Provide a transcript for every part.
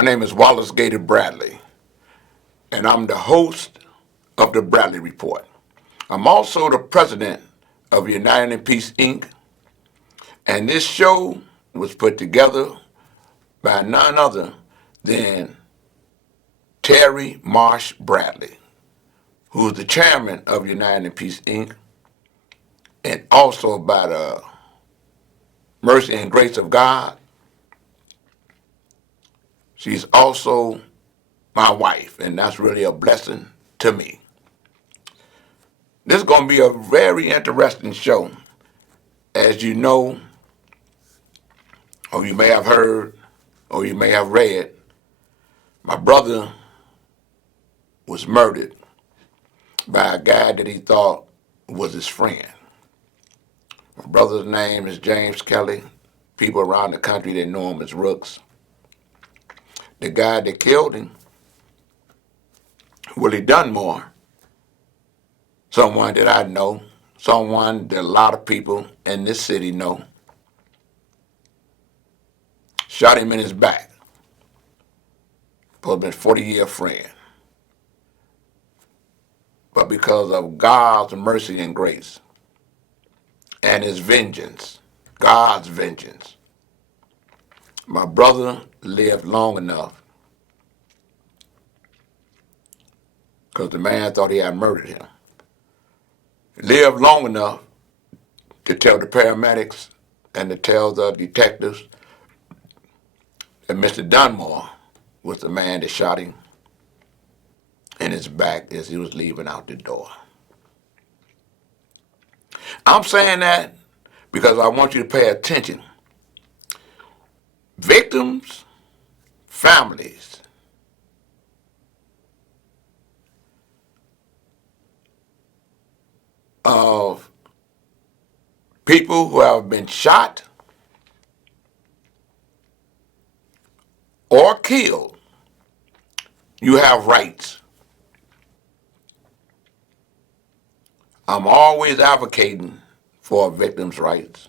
My name is Wallace Gator Bradley, and I'm the host of the Bradley Report. I'm also the president of United in Peace, Inc., and this show was put together by none other than Terry Marsh Bradley, who is the chairman of United in Peace, Inc., and also by the mercy and grace of God. She's also my wife, and that's really a blessing to me. This is going to be a very interesting show. As you know, or you may have heard, or you may have read, my brother was murdered by a guy that he thought was his friend. My brother's name is James Kelly. People around the country, they know him as Rooks. The guy that killed him, Willie Dunmore, someone that I know, someone that a lot of people in this city know, shot him in his back. Supposed to be a 40-year friend. But because of God's mercy and grace and his vengeance, God's vengeance, my brother lived long enough because the man thought he had murdered him. He lived long enough to tell the paramedics and to tell the detectives that Mr. Dunmore was the man that shot him in his back as he was leaving out the door. I'm saying that because I want you to pay attention. Victims, families, of people who have been shot or killed, you have rights. I'm always advocating for a victim's rights.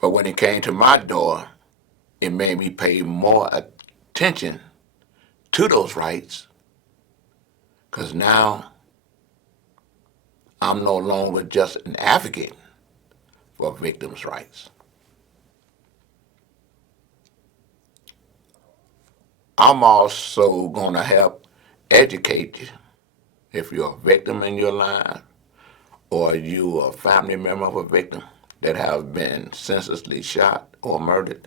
But when it came to my door, it made me pay more attention to those rights because now I'm no longer just an advocate for victims' rights. I'm also going to help educate you if you're a victim in your life or you are a family member of a victim that have been senselessly shot or murdered.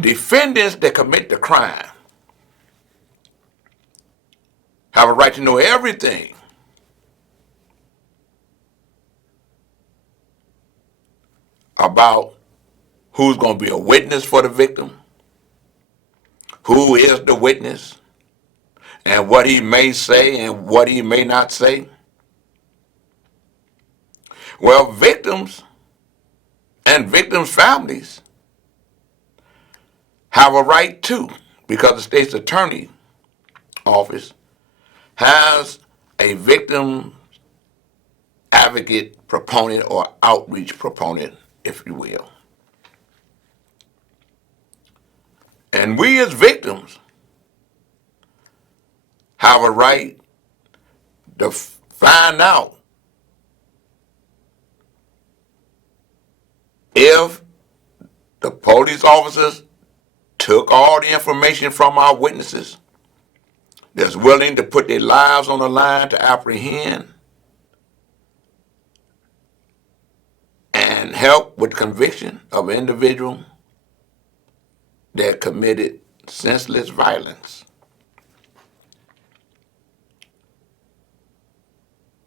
Defendants that commit the crime have a right to know everything about who's going to be a witness for the victim, who is the witness, and what he may say and what he may not say. Well, victims and victims' families have a right too, because the state's attorney office has a victim advocate proponent or outreach proponent, if you will. And we as victims have a right to find out if the police officers took all the information from our witnesses that's willing to put their lives on the line to apprehend and help with conviction of an individual that committed senseless violence.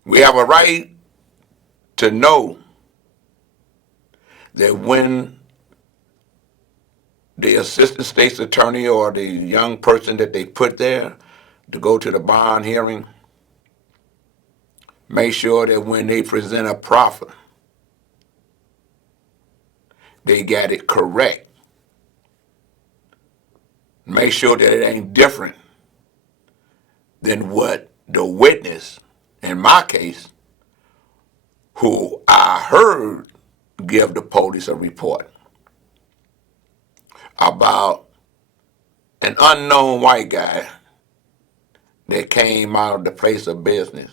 We have a right to know that when the assistant state's attorney or the young person that they put there to go to the bond hearing, make sure that when they present a proffer, they got it correct. Make sure that it ain't different than what the witness, in my case, who I heard give the police a report about an unknown white guy that came out of the place of business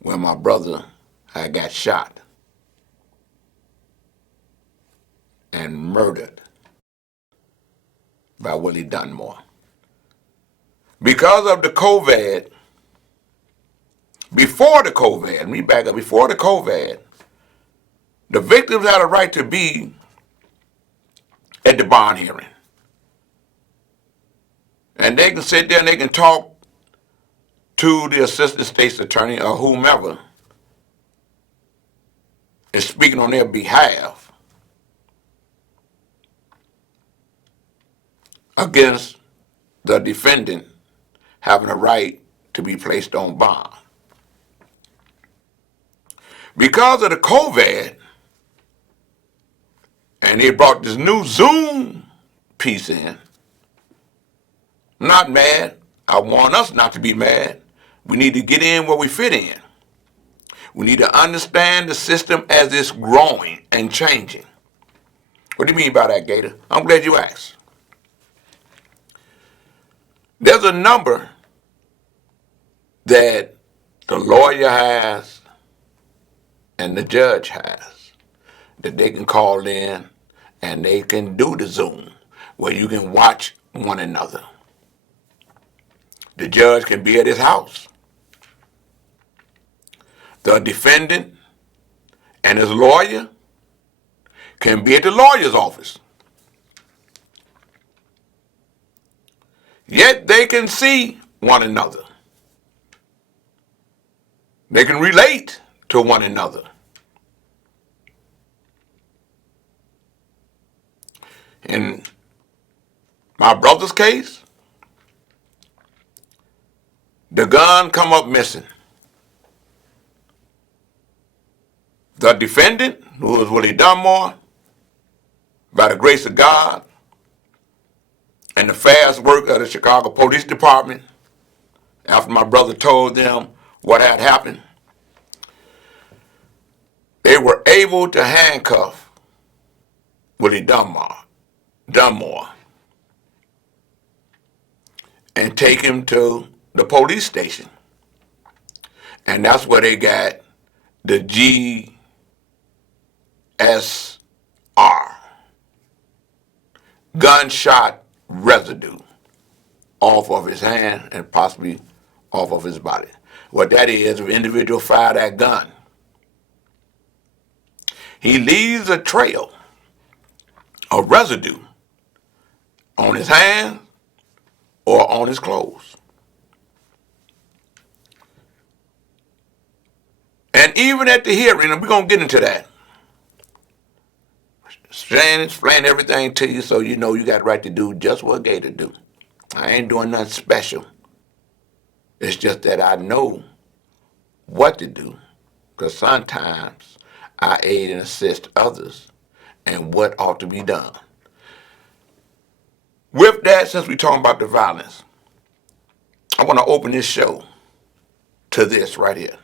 when my brother had got shot and murdered by Willie Dunmore. Because of the COVID, before the COVID, let me back up, before the COVID, the victims had a right to be at the bond hearing. And they can sit there and they can talk to the assistant state's attorney or whomever is speaking on their behalf against the defendant having a right to be placed on bond. Because of the COVID, and they brought this new Zoom piece in, I'm not mad. I want us not to be mad. We need to get in where we fit in. We need to understand the system as it's growing and changing. What do you mean by that, Gator? I'm glad you asked. There's a number that the lawyer has and the judge has that they can call in and they can do the Zoom where you can watch one another. The judge can be at his house. The defendant and his lawyer can be at the lawyer's office. Yet they can see one another. They can relate to one another. In my brother's case, the gun come up missing. The defendant, who was Willie Dunmore, by the grace of God and the fast work of the Chicago Police Department, after my brother told them what had happened, they were able to handcuff Willie Dunmore and take him to the police station. And that's where they got the GSR, gunshot residue, off of his hand and possibly off of his body. What that is, if an individual fired that gun, he leaves a trail of residue on his hand or on his clothes. And even at the hearing, and we're going to get into that, explain everything to you so you know you got the right to do just what Gator do. I ain't doing nothing special. It's just that I know what to do, because sometimes I aid and assist others in what ought to be done. With that, since we're talking about the violence, I want to open this show to this right here.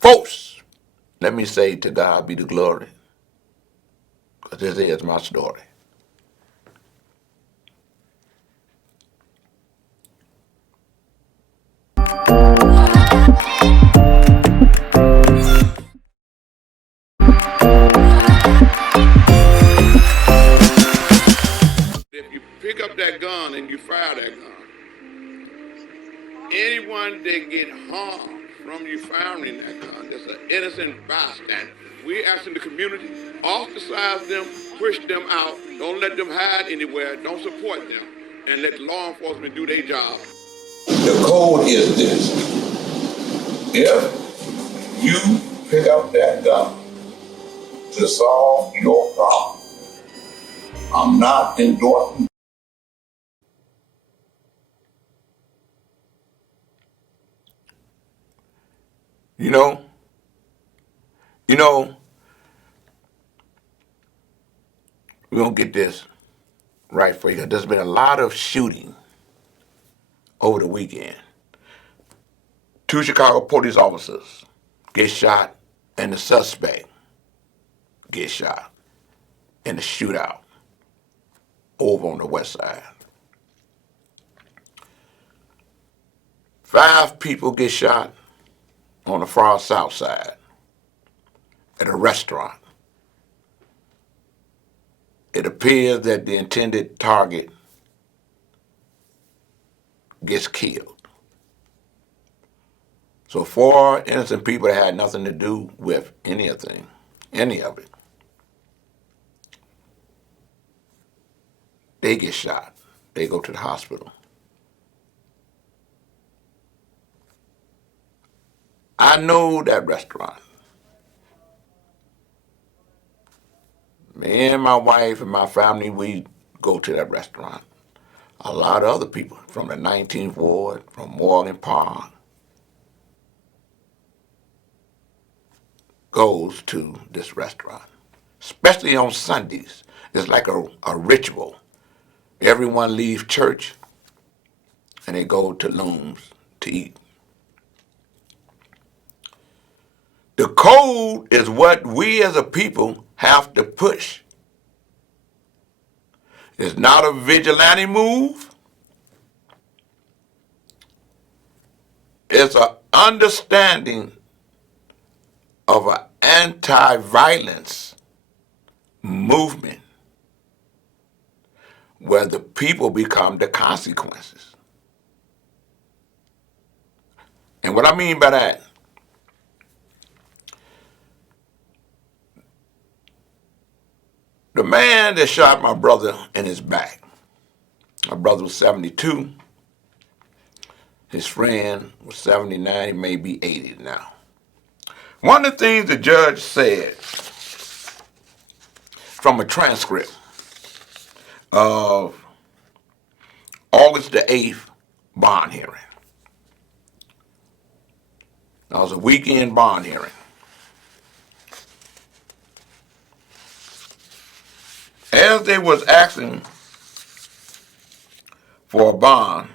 Folks, let me say to God be the glory, because this is my story. If you pick up that gun and you fire that gun, anyone that get harmed from you firing that gun, that's an innocent bystander. We asking the community, ostracize them, push them out, don't let them hide anywhere, don't support them, and let law enforcement do their job. The code is this: if you pick up that gun to solve your problem, I'm not endorsing. You know, we're going to get this right for you. There's been a lot of shooting over the weekend. 2 Chicago police officers get shot and the suspect gets shot in the shootout over on the west side. 5 people get shot on the far south side at a restaurant. It appears that the intended target gets killed. So 4 innocent people that had nothing to do with any of it, they get shot. They go to the hospital. I know that restaurant. Me and my wife and my family, we go to that restaurant. A lot of other people from the 19th Ward, from Morgan Park, goes to this restaurant, especially on Sundays. It's like a ritual. Everyone leaves church and they go to Looms to eat. The code is what we as a people have to push. It's not a vigilante move. It's an understanding of an anti-violence movement where the people become the consequences. And what I mean by that, the man that shot my brother in his back, my brother was 72, his friend was 79, he may be 80 now. One of the things the judge said from a transcript of August the 8th bond hearing. That was a weekend bond hearing. As they was asking for a bond,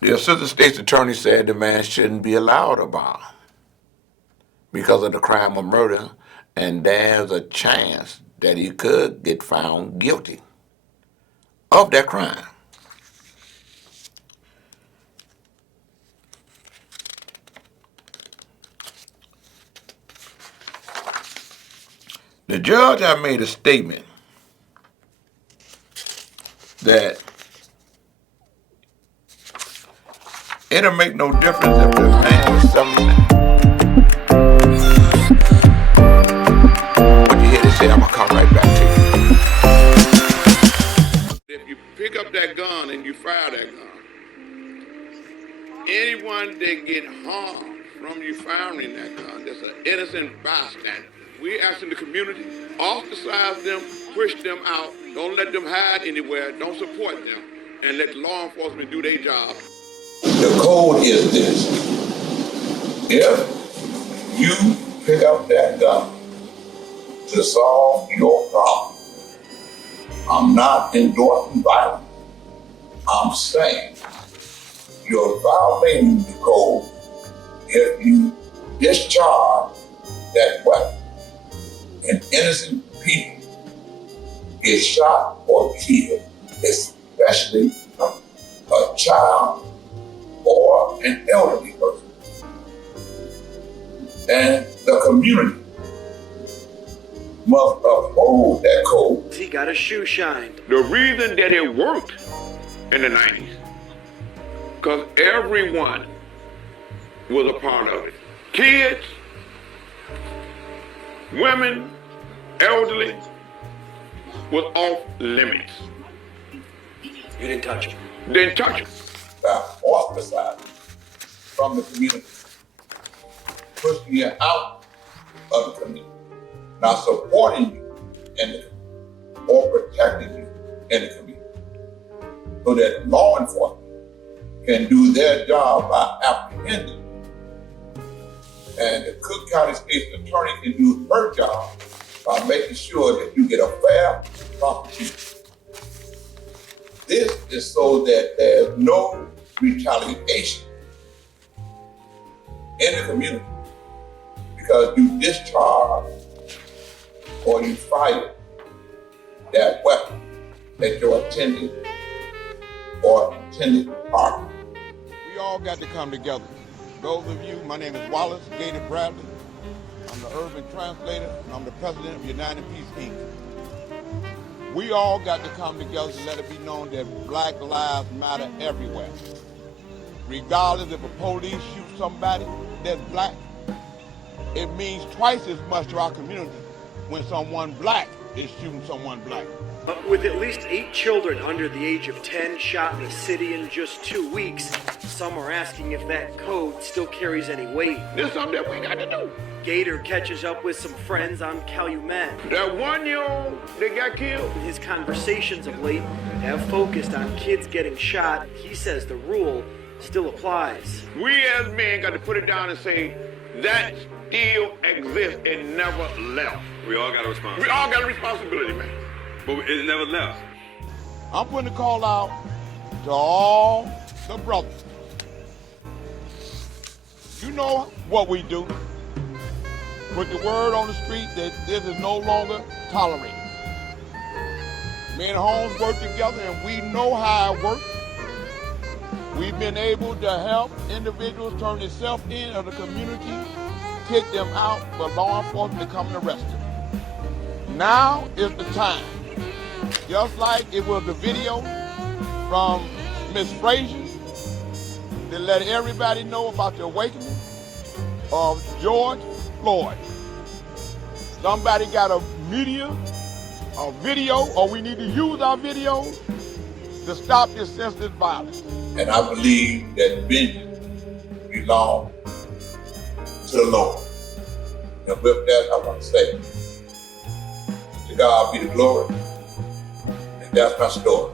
the assistant state's attorney said the man shouldn't be allowed a bond because of the crime of murder, and there's a chance that he could get found guilty of that crime. The judge had made a statement that it'll make no difference if the man was 79. What you hear they say, I'm gonna come right back to you. If you pick up that gun and you fire that gun, anyone that get harmed from you firing that gun, that's an innocent bystander. We asking the community, ostracize them, push them out, don't let them hide anywhere, don't support them, and let law enforcement do their job. The code is this: if you pick up that gun to solve your problem, I'm not endorsing violence. I'm saying you're violating the code if you discharge that weapon and innocent people get shot or killed, especially a child or an elderly person. And the community must uphold that code. He got his shoe shined. The reason that it worked in the 90s, because everyone was a part of it. Kids, women, elderly, was off limits. You didn't touch him. Didn't touch them. Ostracized from the community, pushing you out of the community, not supporting you in the community or protecting you in the community, so that law enforcement can do their job by apprehending you. And the Cook County State's Attorney can do her job by making sure that you get a fair prosecution. This is so that there's no retaliation in the community because you discharge or you fire that weapon at your attending or intended partner. We all got to come together. Those of you, my name is Wallace Gators Bradley. I'm the urban translator, and I'm the president of United Peace, Inc. We all got to come together to let it be known that Black lives matter everywhere. Regardless if a police shoots somebody that's black, it means twice as much to our community when someone black is shooting someone black. With at least 8 children under the age of 10 shot in the city in just 2 weeks, some are asking if that code still carries any weight. This is something that we got to do. Gator catches up with some friends on Calumet. That 1-year-old that got killed. His conversations of late have focused on kids getting shot. He says the rule still applies. We as men got to put it down and say, that still exists and never left. We all got a responsibility. We all got a responsibility, man. But it never left. I'm putting a call out to all the brothers. You know what we do. Put the word on the street that this is no longer tolerated. Me and Holmes work together and we know how it works. We've been able to help individuals turn themselves in of the community, kick them out for law enforcement to come and arrest them. Now is the time. Just like it was the video from Miss Frazier that let everybody know about the awakening of George Floyd. Somebody got a video, or we need to use our video to stop this senseless violence. And I believe that vengeance belongs to the Lord. And with that, I want to say, to God be the glory. And that's my story.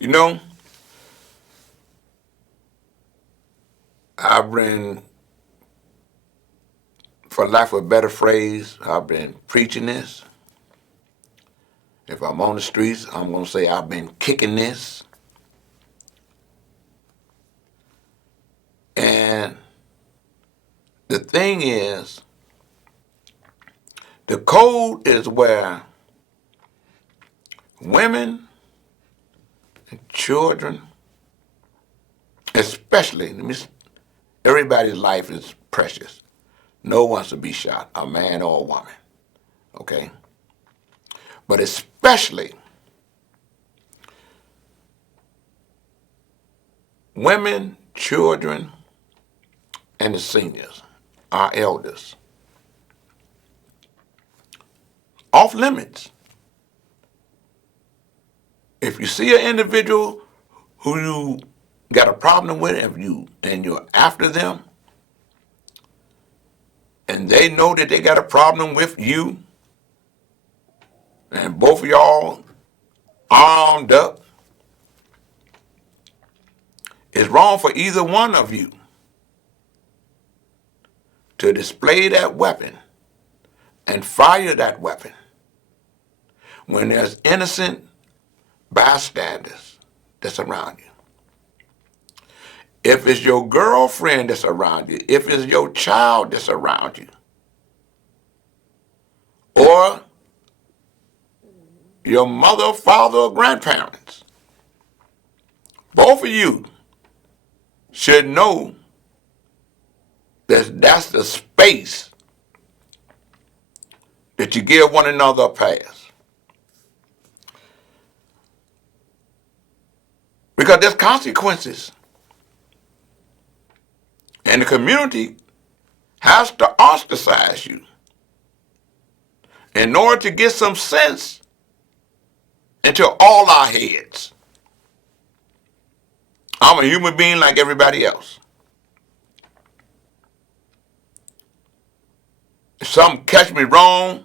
You know, I've been, for lack of a better phrase, I've been preaching this. If I'm on the streets, I'm going to say I've been kicking this. And the thing is, the code is where women and children, especially, everybody's life is precious. No one should be shot, a man or a woman, okay? But especially women, children, and the seniors, our elders. Off limits. If you see an individual who you got a problem with and you're after them, and they know that they got a problem with you, and both of y'all armed up, it's wrong for either one of you to display that weapon and fire that weapon when there's innocent bystanders that's around you. If it's your girlfriend that's around you, if it's your child that's around you, or your mother, father, or grandparents, both of you should know that that's the space that you give one another a pass. Because there's consequences. And the community has to ostracize you in order to get some sense into all our heads. I'm a human being like everybody else. If something catch me wrong,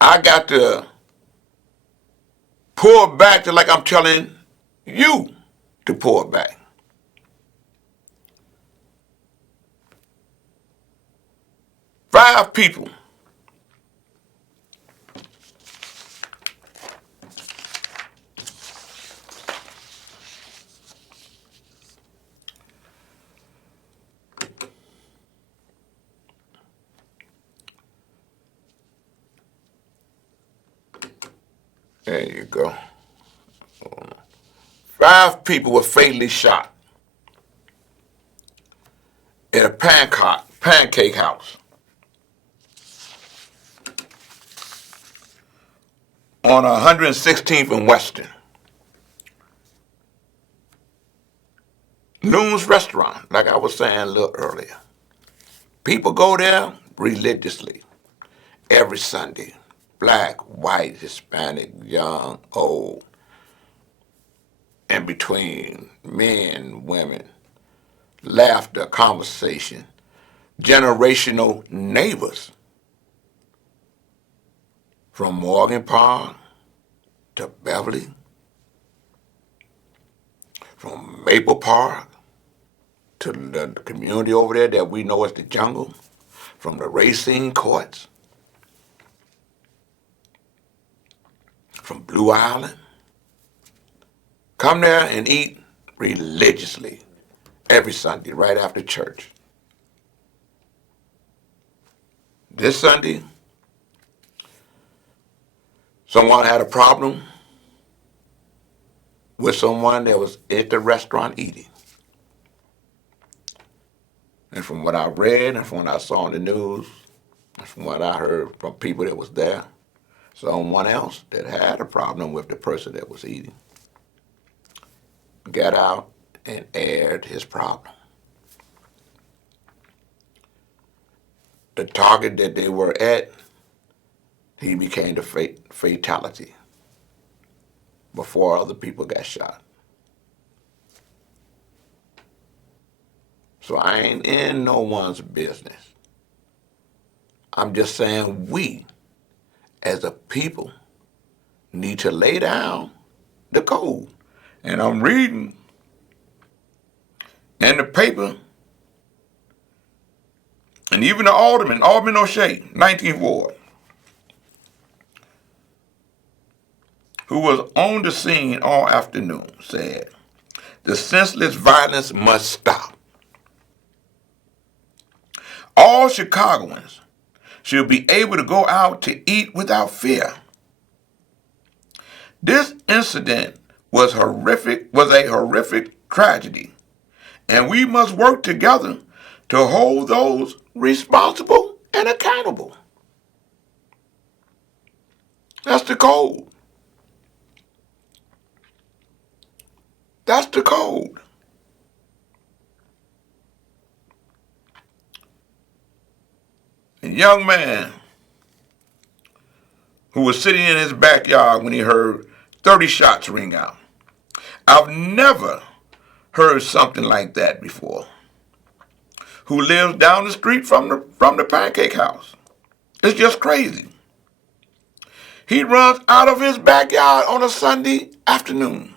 I got to pull back to like I'm telling you to pull back. Five people there you go. Five people were fatally shot in a pancake house on 116th and Western. Noon's restaurant, like I was saying a little earlier. People go there religiously every Sunday. Black, white, Hispanic, young, old, in between, men, women, laughter, conversation, generational neighbors from Morgan Park to Beverly, from Maple Park to the community over there that we know as the jungle, from the racing courts, from Blue Island. Come there and eat religiously every Sunday right after church. This Sunday, someone had a problem with someone that was at the restaurant eating. And from what I read and from what I saw in the news, and from what I heard from people that was there, someone else that had a problem with the person that was eating got out and aired his problem. The target that they were at, he became the fatality before other people got shot. So I ain't in no one's business. I'm just saying we, as a people, need to lay down the code. And I'm reading in the paper, and even the Alderman O'Shea, 19th Ward, who was on the scene all afternoon, said, the senseless violence must stop. All Chicagoans should be able to go out to eat without fear. This incident was a horrific tragedy, and we must work together to hold those responsible and accountable. That's the code. That's the code. A young man who was sitting in his backyard when he heard 30 shots ring out. I've never heard something like that before. Who lives down the street from the pancake house. It's just crazy. He runs out of his backyard on a Sunday afternoon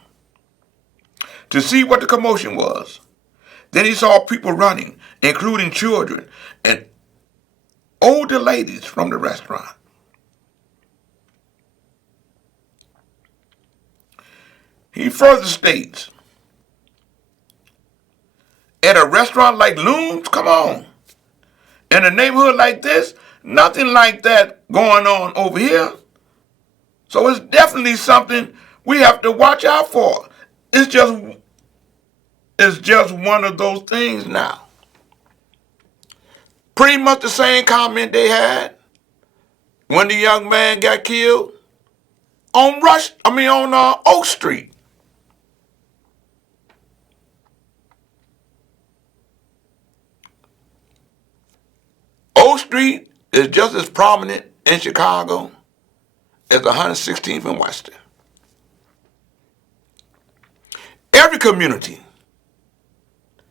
to see what the commotion was. Then he saw people running, including children and older ladies from the restaurant. He further states, at a restaurant like Loon's, come on. In a neighborhood like this, nothing like that going on over here. So it's definitely something we have to watch out for. It's just one of those things now. Pretty much the same comment they had when the young man got killed on Oak Street. O Street is just as prominent in Chicago as 116th and Western. Every community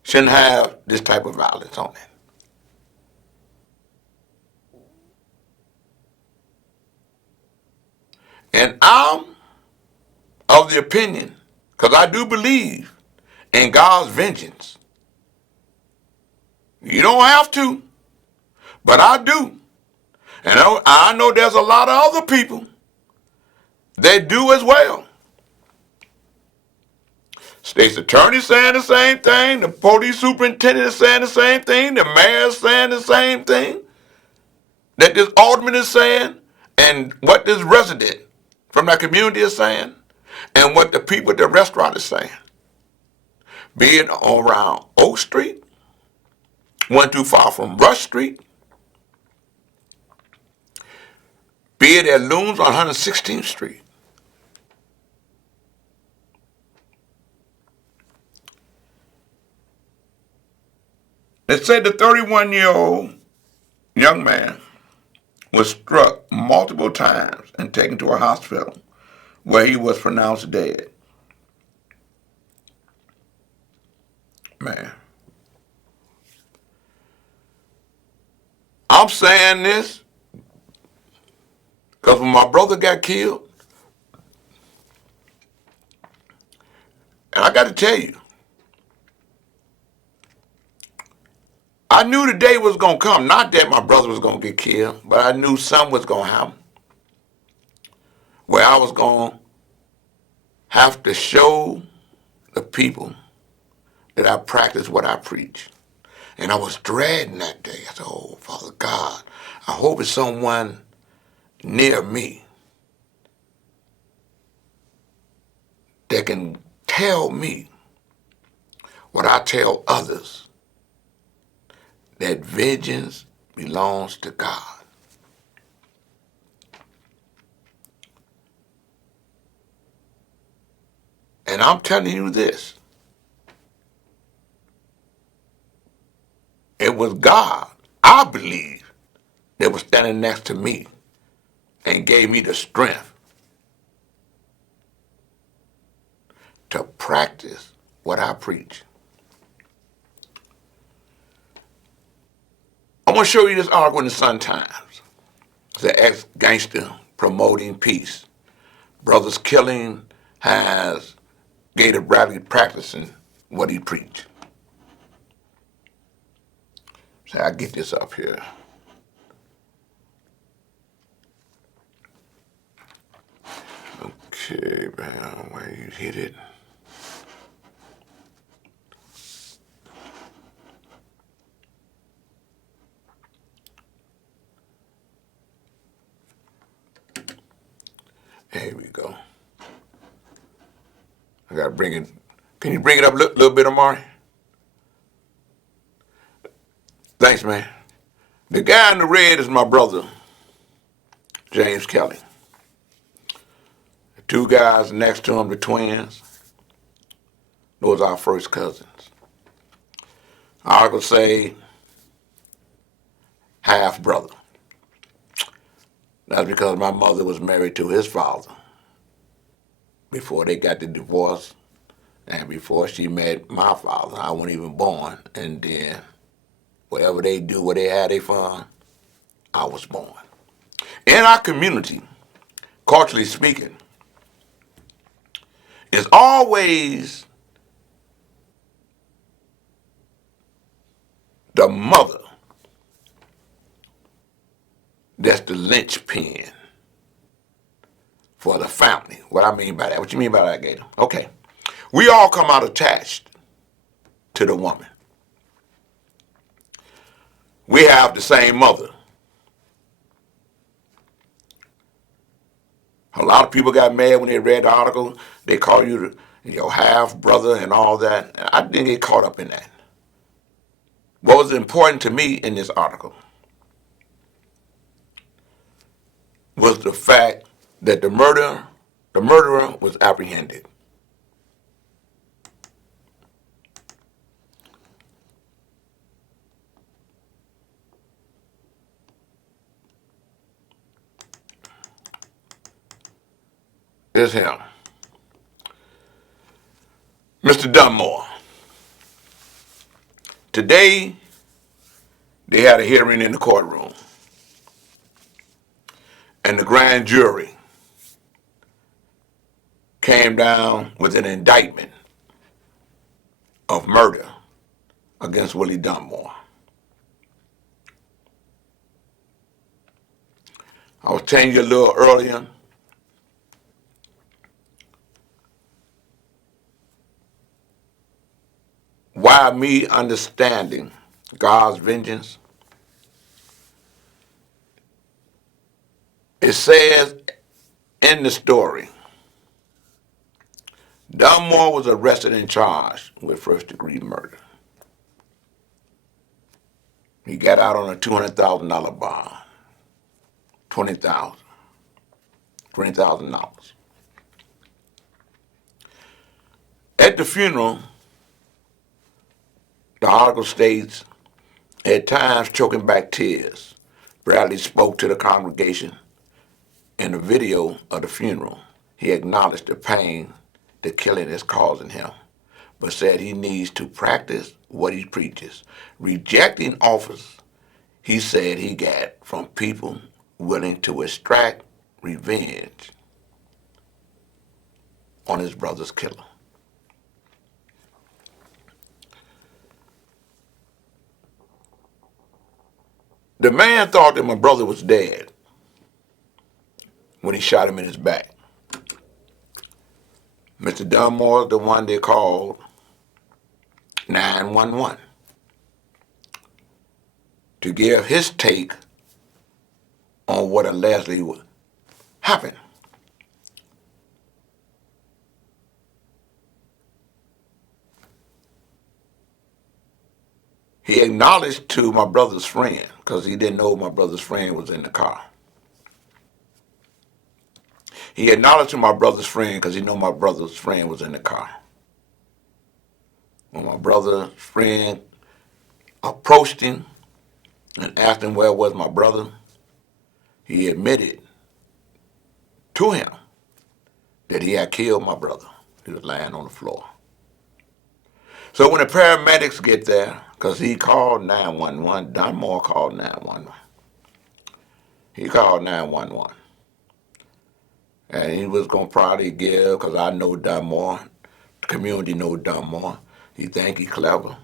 shouldn't have this type of violence on it. And I'm of the opinion, because I do believe in God's vengeance. You don't have to, but I do. And I know there's a lot of other people that do as well. State's attorney saying the same thing, the police superintendent is saying the same thing, the mayor is saying the same thing that this alderman is saying, and what this resident from that community is saying, and what the people at the restaurant is saying. Being around Oak Street, one too far from Rush Street, be it at Looms on 116th Street. They said the 31-year-old young man was struck multiple times and taken to a hospital where he was pronounced dead. Man. I'm saying this because when my brother got killed, and I got to tell you, I knew the day was going to come. Not that my brother was going to get killed, but I knew something was going to happen where I was going to have to show the people that I practice what I preach. And I was dreading that day. I said, oh, Father God, I hope it's someone near me that can tell me what I tell others, that vengeance belongs to God. And I'm telling you this. It was God, I believe, that was standing next to me and gave me the strength to practice what I preach. I want to show you this article in the Sun-Times. It's an ex-gangster promoting peace. Brother's killing has Gator Bradley practicing what he preached. So I get this up here. Okay, man, where you hit it? Here we go. I gotta bring it. Can you bring it up a little bit, Amari? Thanks, man. The guy in the red is my brother, James Kelly. The two guys next to him, the twins, those are our first cousins. I article say half brother. That's because my mother was married to his father before they got the divorce and before she met my father. I wasn't even born. And then whatever they do, where they had their fun, I was born. In our community, culturally speaking, it's always the mother that's the linchpin for the family. What I mean by that? What you mean by that, Gator? Okay. We all come out attached to the woman. We have the same mother. A lot of people got mad when they read the article. They call you your half brother and all that. I didn't get caught up in that. What was important to me in this article was the fact that the murderer was apprehended. is him. Mr. Dunmore, today they had a hearing in the courtroom, and the grand jury came down with an indictment of murder against Willie Dunmore. I was telling you a little earlier, why me understanding God's vengeance. It says in the story, Dunmore was arrested and charged with first-degree murder. He got out on a $200,000 bond, $20,000. At the funeral, the article states, at times choking back tears, Bradley spoke to the congregation. In the video of the funeral, he acknowledged the pain the killing is causing him, but said he needs to practice what he preaches, rejecting offers he said he got from people willing to extract revenge on his brother's killer. The man thought that my brother was dead when he shot him in his back. Mr. Dunmore is the one they called 911 to give his take on what allegedly happened. He acknowledged to my brother's friend, because he didn't know my brother's friend was in the car. He acknowledged to my brother's friend because he knew my brother's friend was in the car. When my brother's friend approached him and asked him where was my brother, he admitted to him that he had killed my brother. He was lying on the floor. So when the paramedics get there, because he called 911, Dunmore called 911. He called 911. And he was going to probably give, because I know Dunmore, the community know Dunmore. He think he clever.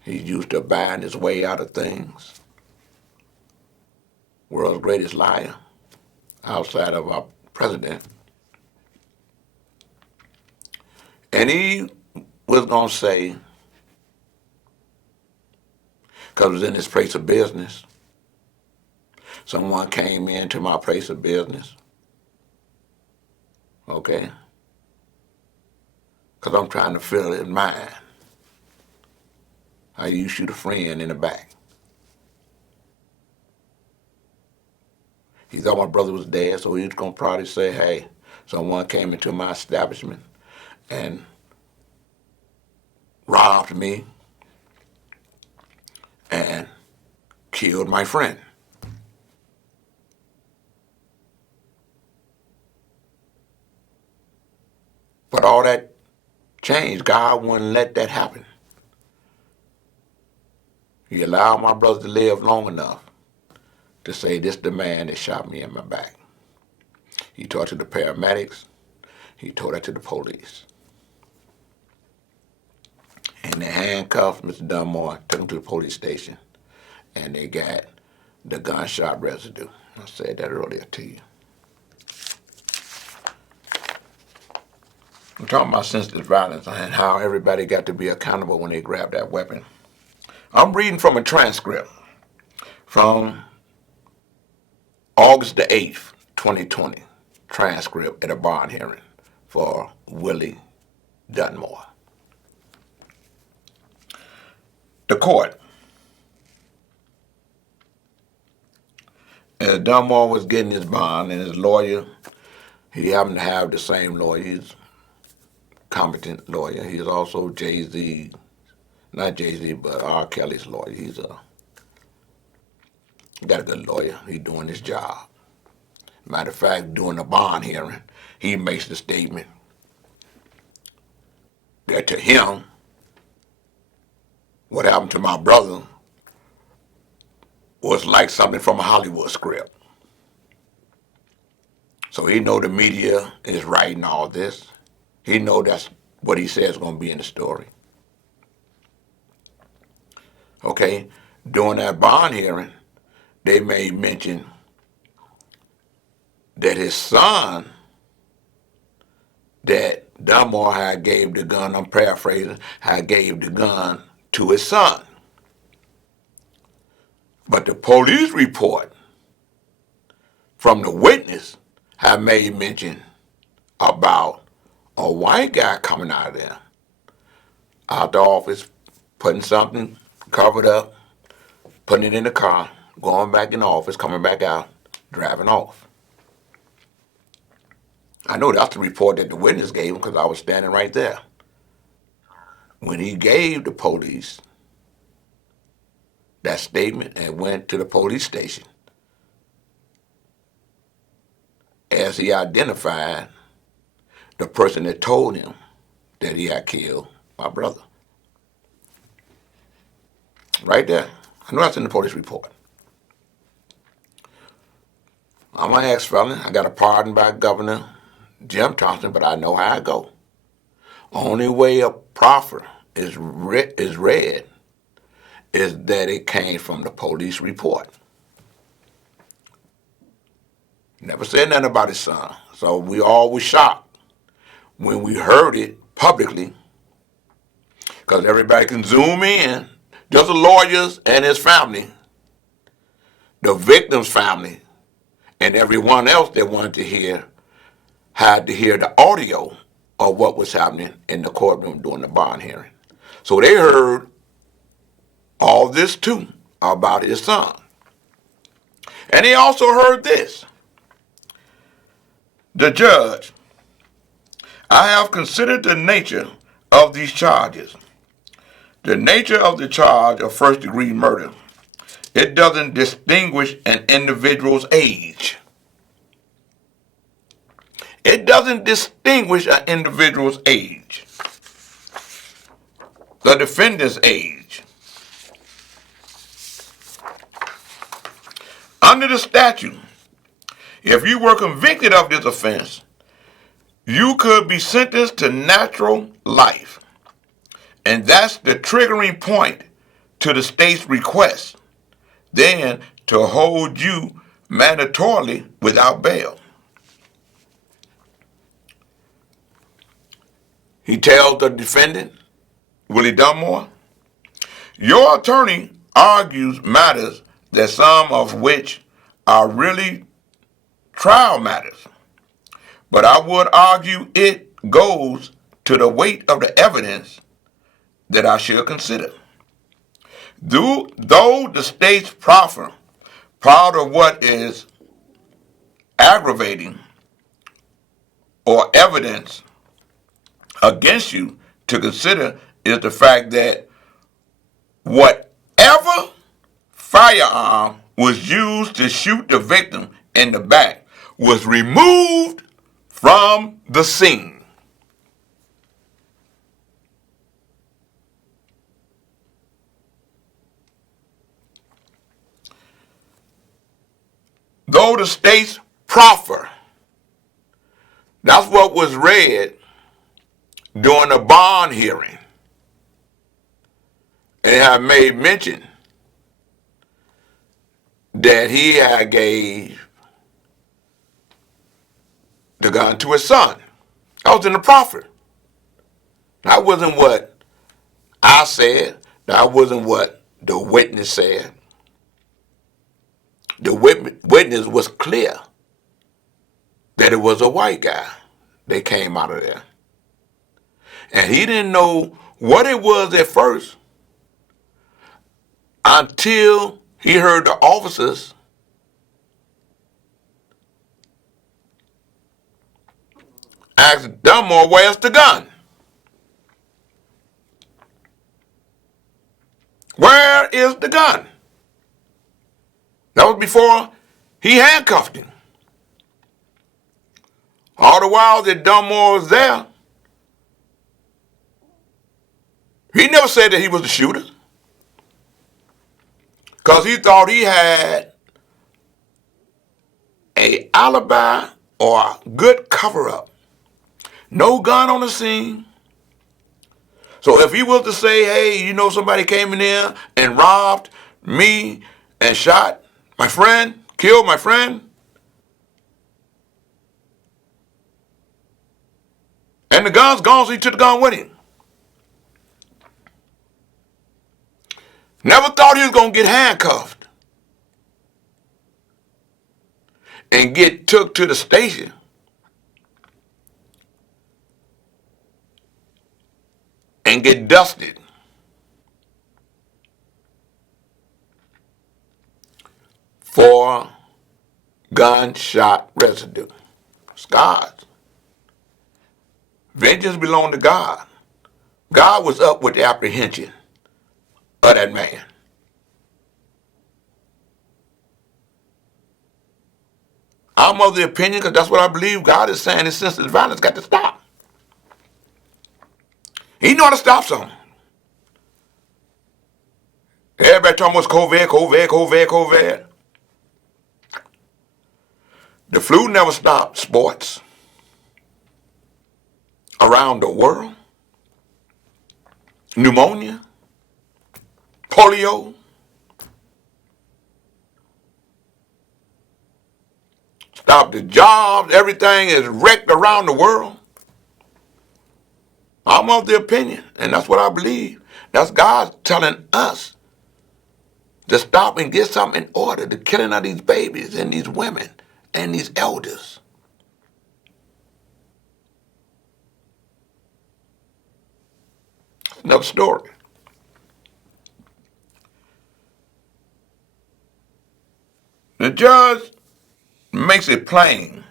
He's used to buying his way out of things. World's greatest liar, outside of our president. And he was going to say, because it was in his place of business, someone came into my place of business, okay? Because I'm trying to fill his mind. I used to shoot a friend in the back. He thought my brother was dead, so he was going to probably say, hey, someone came into my establishment and robbed me and killed my friend. But all that changed. God wouldn't let that happen. He allowed my brother to live long enough to say, this is the man that shot me in my back. He talked to the paramedics. He told that to the police. And they handcuffed Mr. Dunmore, took him to the police station, and they got the gunshot residue. I said that earlier to you. I'm talking about senseless violence and how everybody got to be accountable when they grab that weapon. I'm reading from a transcript from August the 8th, 2020, transcript at a bond hearing for Willie Dunmore. The court, as Dunmore was getting his bond and his lawyer, he happened to have the same lawyer. He's a competent lawyer. He's also Jay-Z, not Jay-Z, but R. Kelly's lawyer. He's got a good lawyer. He's doing his job. Matter of fact, during the bond hearing, he makes the statement that to him, what happened to my brother was like something from a Hollywood script. So he know the media is writing all this. He know that's what he says is going to be in the story. Okay, during that bond hearing, they made mention that his son, that Dunmore had gave the gun, I'm paraphrasing, had gave the gun to his son. But the police report from the witness had made mention about a white guy coming out of there, out the office, putting something covered up, putting it in the car, going back in the office, coming back out, driving off. I know that's the report that the witness gave him because I was standing right there. When he gave the police that statement and went to the police station, as he identified the person that told him that he had killed my brother. Right there. I know that's in the police report. I'm an ex-felon. I got a pardon by Governor Jim Thompson, but I know how I go. Only way a proffer is read is that it came from the police report. Never said nothing about his son. So we all were shocked when we heard it publicly, because everybody can zoom in, just the lawyers and his family, the victim's family, and everyone else that wanted to hear had to hear the audio of what was happening in the courtroom during the bond hearing. So they heard all this too about his son. And they also heard this. The judge, I have considered the nature of these charges. The nature of the charge of first-degree murder, it doesn't distinguish an individual's age. It doesn't distinguish an individual's age. The defendant's age. Under the statute, if you were convicted of this offense, you could be sentenced to natural life. And that's the triggering point to the state's request, then to hold you mandatorily without bail. He tells the defendant, Willie Dunmore, your attorney argues matters that some of which are really trial matters, but I would argue it goes to the weight of the evidence that I should consider. Though the state's proffer, part of what is aggravating or evidence against you to consider is the fact that whatever firearm was used to shoot the victim in the back was removed from the scene. Though the state's proffer, that's what was read during the bond hearing. And it had made mention that he had gave the gun to his son. That was in the proffer. That wasn't what I said. That wasn't what the witness said. The witness was clear that it was a white guy that came out of there. And he didn't know what it was at first until he heard the officers ask Dunmore, where's the gun? Where is the gun? That was before he handcuffed him. All the while that Dunmore was there, he never said that he was the shooter. Because he thought he had a alibi or a good cover-up. No gun on the scene. So if he was to say, hey, you know, somebody came in there and robbed me and shot my friend, killed my friend, and the gun's gone, so he took the gun with him. Never thought he was going to get handcuffed and get took to the station and get dusted. For gunshot residue. Scars. Vengeance belonged to God. God was up with the apprehension of that man. I'm of the opinion, because that's what I believe God is saying, this senseless violence got to stop. He know how to stop something. Everybody talking about COVID. The flu never stopped sports around the world. Pneumonia, polio, stopped the jobs. Everything is wrecked around the world. I'm of the opinion, and that's what I believe. That's God telling us to stop and get something in order. The killing of these babies and these women and these elders. Another story. The judge makes it plain.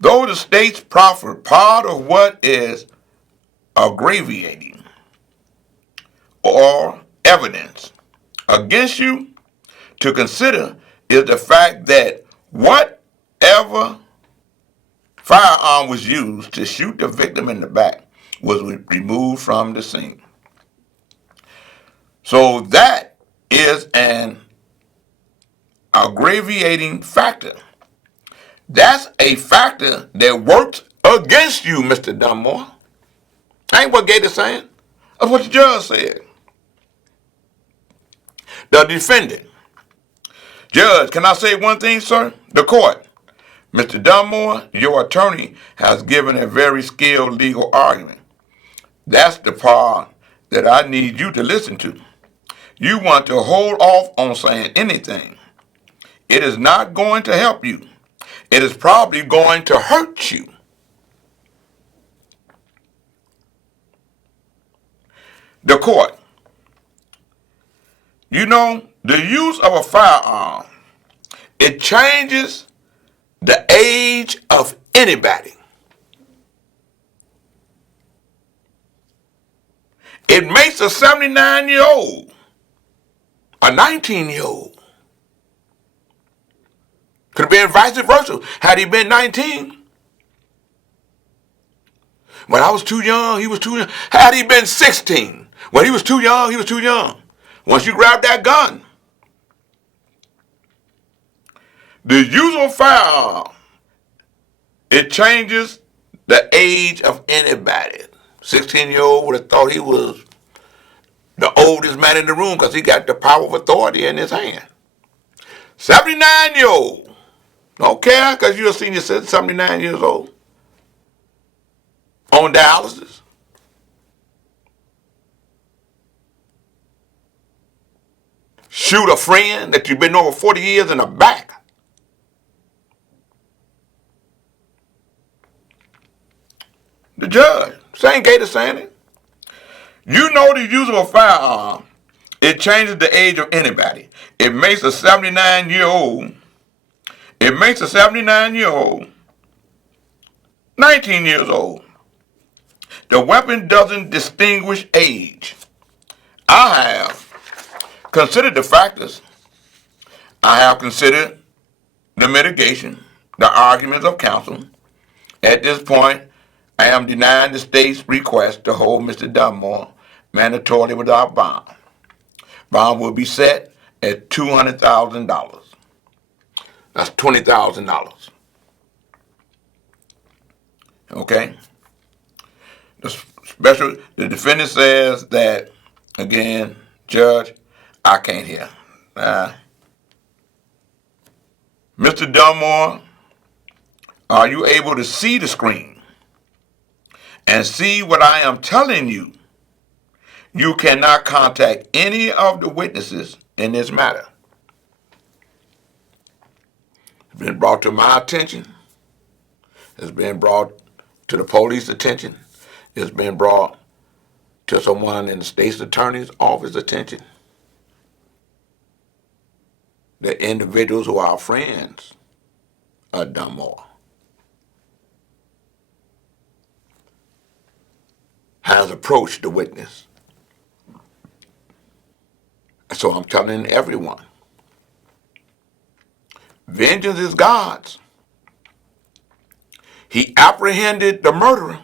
Though the states proffer part of what is aggravating or evidence against you, to consider is the fact that whatever firearm was used to shoot the victim in the back was removed from the scene. So that is an aggravating factor. That's a factor that works against you, Mr. Dunmore. Ain't what Gators saying. That's what the judge said. The defendant. Judge, can I say one thing, sir? The court. Mr. Dunmore, your attorney has given a very skilled legal argument. That's the part that I need you to listen to. You want to hold off on saying anything. It is not going to help you. It is probably going to hurt you. The court. You know, the use of a firearm, it changes the age of anybody. It makes a 79-year-old a 19-year-old. Could have been vice versa. Had he been 19. When I was too young, he was too young. Had he been 16. When he was too young, he was too young. Once you grab that gun, the use of firearm, it changes the age of anybody. 16-year-old would have thought he was the oldest man in the room because he got the power of authority in his hand. 79-year-old, don't care because you're a senior citizen, 79 years old, on dialysis. Shoot a friend that you've been over 40 years in the back. The judge, same Gators saying it. You know the use of a firearm, it changes the age of anybody. It makes a 79-year-old, 19 years old. The weapon doesn't distinguish age. I have considered the factors. I have considered the mitigation. the arguments of counsel. At this point, I am denying the state's request to hold Mr. Dunmore mandatorily without bond. Bond will be set at $200,000. That's $20,000. Okay? The defendant says that, again, Judge, I can't hear. Mr. Dunmore, are you able to see the screen and see what I am telling you? You cannot contact any of the witnesses in this matter. It's been brought to my attention. It's been brought to the police attention. It's been brought to someone in the state's attorney's office attention. The individuals who are friends of Dunmore has approached the witness. So I'm telling everyone, vengeance is God's. He apprehended the murderer.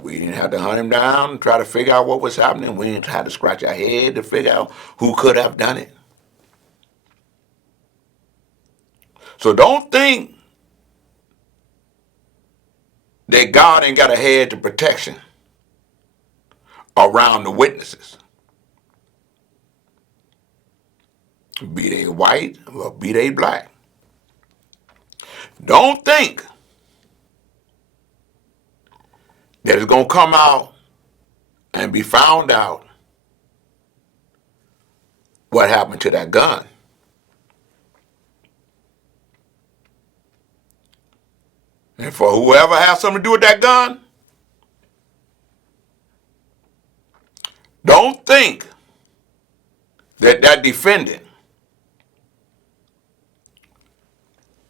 We didn't have to hunt him down and try to figure out what was happening. We didn't have to scratch our head to figure out who could have done it. So don't think that God ain't got a hedge of protection around the witnesses. Be they white or be they black. Don't think that it's going to come out and be found out what happened to that gun. And for whoever has something to do with that gun, don't think that that defendant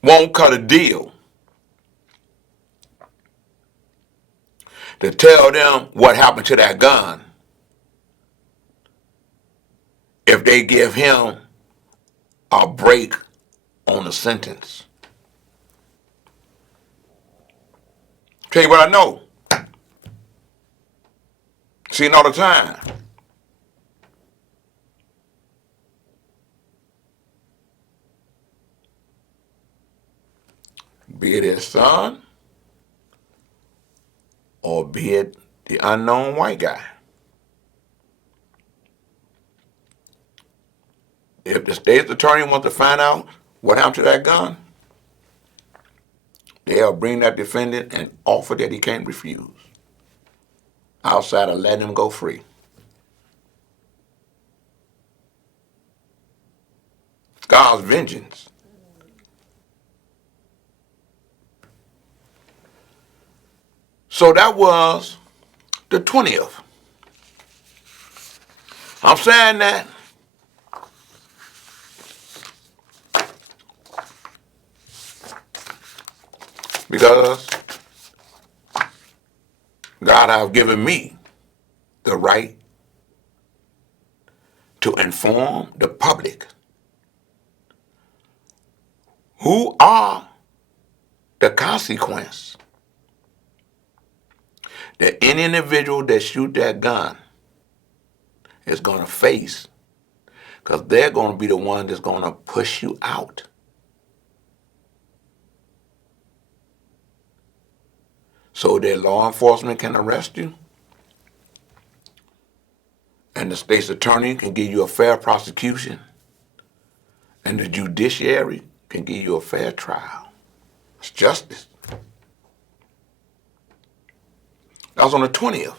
won't cut a deal to tell them what happened to that gun if they give him a break on the sentence. Tell you what I know. Seen all the time. Be it his son or be it the unknown white guy. If the state's attorney wants to find out what happened to that gun, they'll bring that defendant an offer that he can't refuse outside of letting him go free. It's God's vengeance. So that was the 20th. I'm saying that because God has given me the right to inform the public who are the consequence that any individual that shoot that gun is going to face, because they're going to be the one that's going to push you out. So that law enforcement can arrest you and the state's attorney can give you a fair prosecution and the judiciary can give you a fair trial. It's justice. That was on the 20th.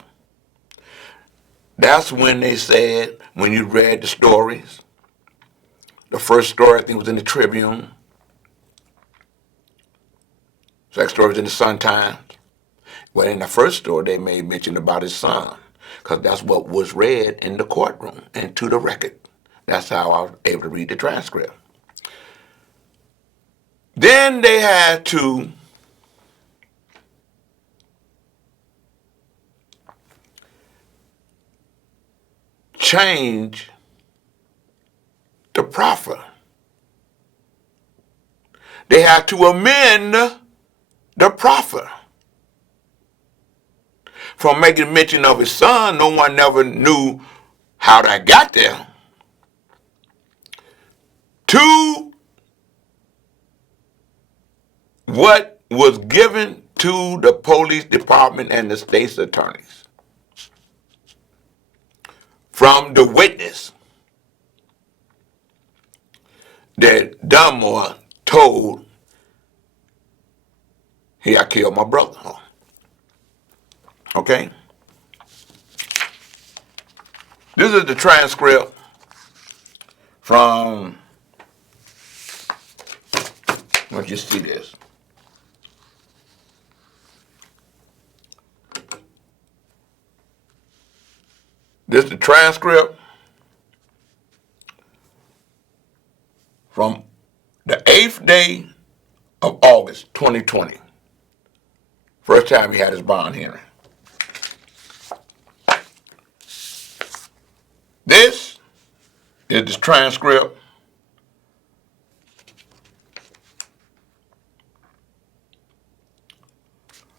That's when they said, when you read the stories, the first story I think was in the Tribune, second story was in the Sun-Times. Well, in the first story, they made mention about his son, because that's what was read in the courtroom and to the record. That's how I was able to read the transcript. Then they had to change the proffer they had to amend the proffer. From making mention of his son, no one never knew how that got there, to what was given to the police department and the state's attorneys from the witness that Dunmore told, "Hey, I killed my brother." Okay? This is the transcript from, let's just see this. This is the transcript from the 8th day of August, 2020. First time he had his bond hearing. This is the transcript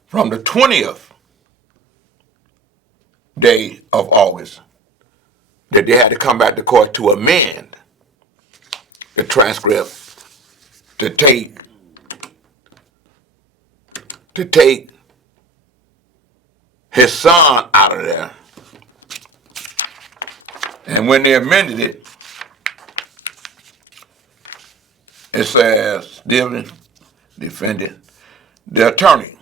from the 20th day of August that they had to come back to court to amend the transcript to take his son out of there. And when they amended it, it says, still defendant, the attorney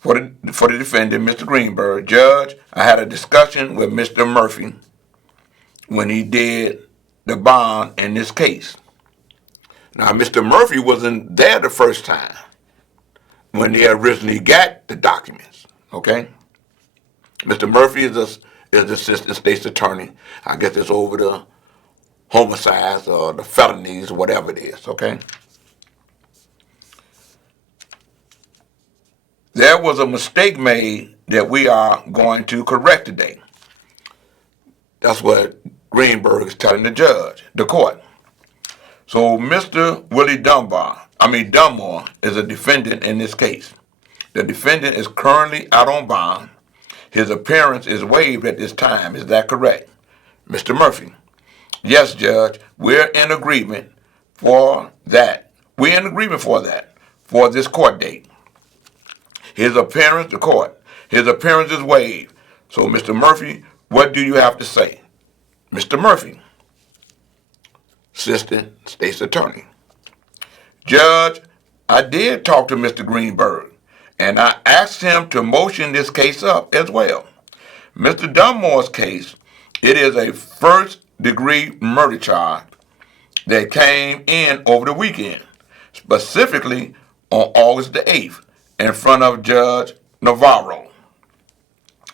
for the defendant, Mr. Greenberg, Judge, I had a discussion with Mr. Murphy when he did the bond in this case. Now, Mr. Murphy wasn't there the first time when they originally got the documents, okay? Mr. Murphy is the assistant state's attorney. I guess it's over the homicides or the felonies, whatever it is, okay? There was a mistake made that we are going to correct today. That's what Greenberg is telling the judge, the court. So Mr. Willie Dunmore is a defendant in this case. The defendant is currently out on bond. His appearance is waived at this time. Is that correct? Mr. Murphy. Yes, Judge, we're in agreement for that. We're in agreement for that, for this court date. His appearance, the court, his appearance is waived. So, Mr. Murphy, what do you have to say? Mr. Murphy, assistant state's attorney. Judge, I did talk to Mr. Greenberg, and I asked him to motion this case up as well. Mr. Dunmore's case, it is a first-degree murder charge that came in over the weekend, specifically on August the 8th, in front of Judge Navarro.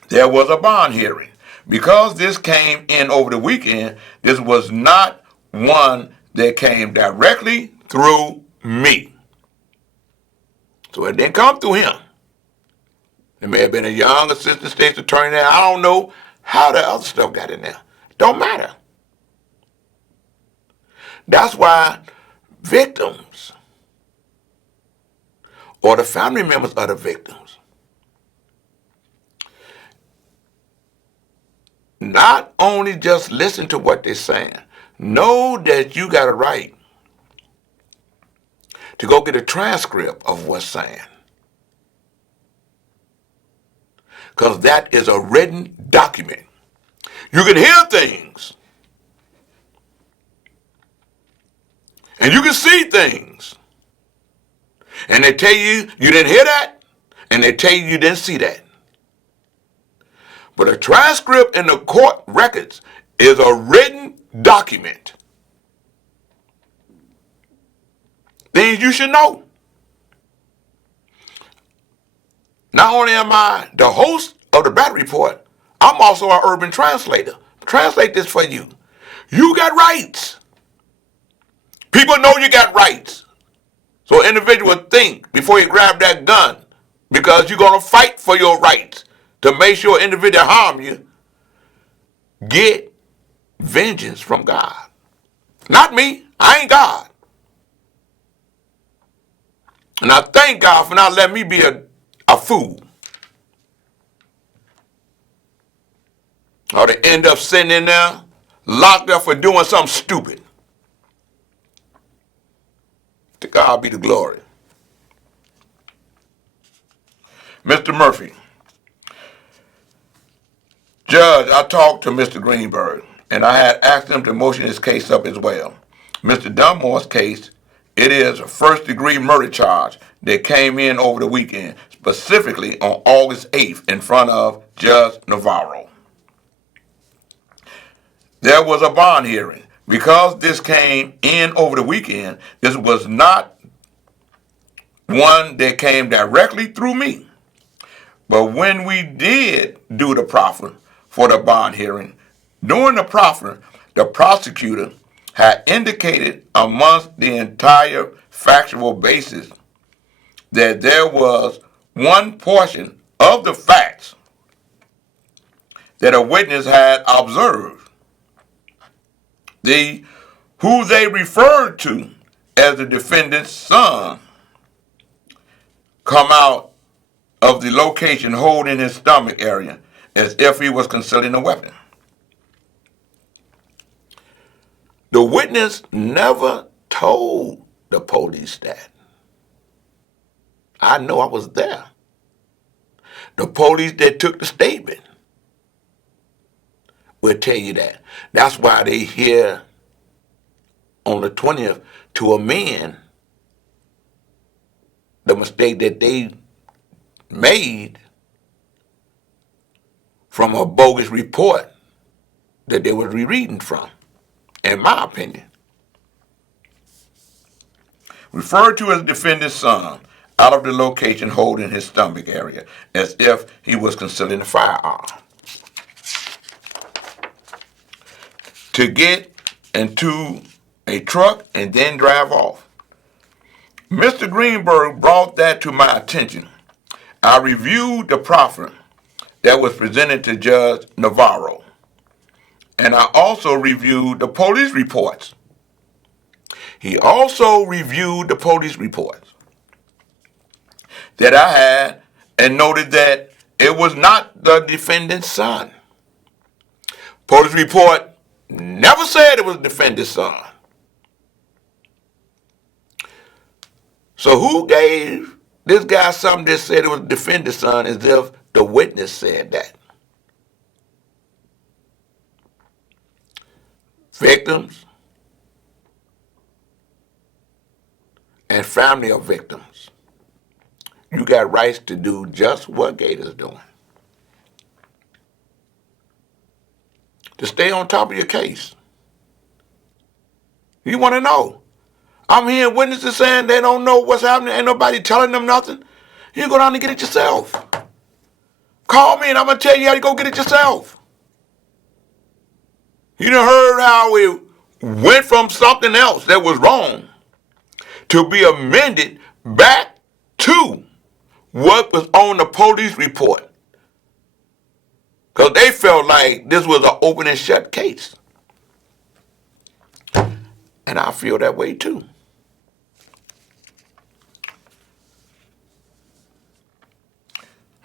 There was a bond hearing. Because this came in over the weekend, this was not one that came directly through me. So it didn't come through him. There may have been a young assistant state's attorney there. I don't know how the other stuff got in there. Don't matter. That's why victims or the family members of the victims not only just listen to what they're saying, know that you got a right to go get a transcript of what's saying. Because that is a written document. You can hear things. And you can see things. And they tell you you didn't hear that, and they tell you didn't see that. But a transcript in the court records is a written document. Things you should know. Not only am I the host of the Battle Report, I'm also an urban translator. Translate this for you. You got rights. People know you got rights. So an individual think before you grab that gun, because you're going to fight for your rights to make sure an individual harm you. get vengeance from God. Not me. I ain't God. And I thank God for not letting me be a fool. Or to end up sitting in there, locked up for doing something stupid. To God be the glory. Mr. Murphy, Judge, I talked to Mr. Greenberg, and I had asked him to motion his case up as well. Mr. Dunmore's case, it is a first-degree murder charge that came in over the weekend, specifically on August 8th in front of Judge Navarro. There was a bond hearing. Because this came in over the weekend, this was not one that came directly through me. But when we did do the proffer for the bond hearing, during the proffer, the prosecutor had indicated amongst the entire factual basis that there was one portion of the facts that a witness had observed. Who they referred to as the defendant's son come out of the location holding his stomach area as if he was concealing a weapon. The witness never told the police that. I know I was there. The police that took the statement will tell you that. That's why they here on the 20th to amend the mistake that they made from a bogus report that they were rereading from, in my opinion. Referred to as defendant's son out of the location holding his stomach area as if he was concealing a firearm. To get into a truck and then drive off. Mr. Greenberg brought that to my attention. I reviewed the proffer that was presented to Judge Navarro, and I also reviewed the police reports. He also reviewed the police reports that I had and noted that it was not the defendant's son. Police report never said it was the defendant's son. So who gave this guy something that said it was the defendant's son as if the witness said that? Victims and family of victims, you got rights to do just what Gators doing. To stay on top of your case. You want to know. I'm hearing witnesses saying they don't know what's happening. Ain't nobody telling them nothing. You go down and get it yourself. Call me and I'm going to tell you how to go get it yourself. You done heard how it went from something else that was wrong to be amended back to what was on the police report. Because they felt like this was an open and shut case. And I feel that way too.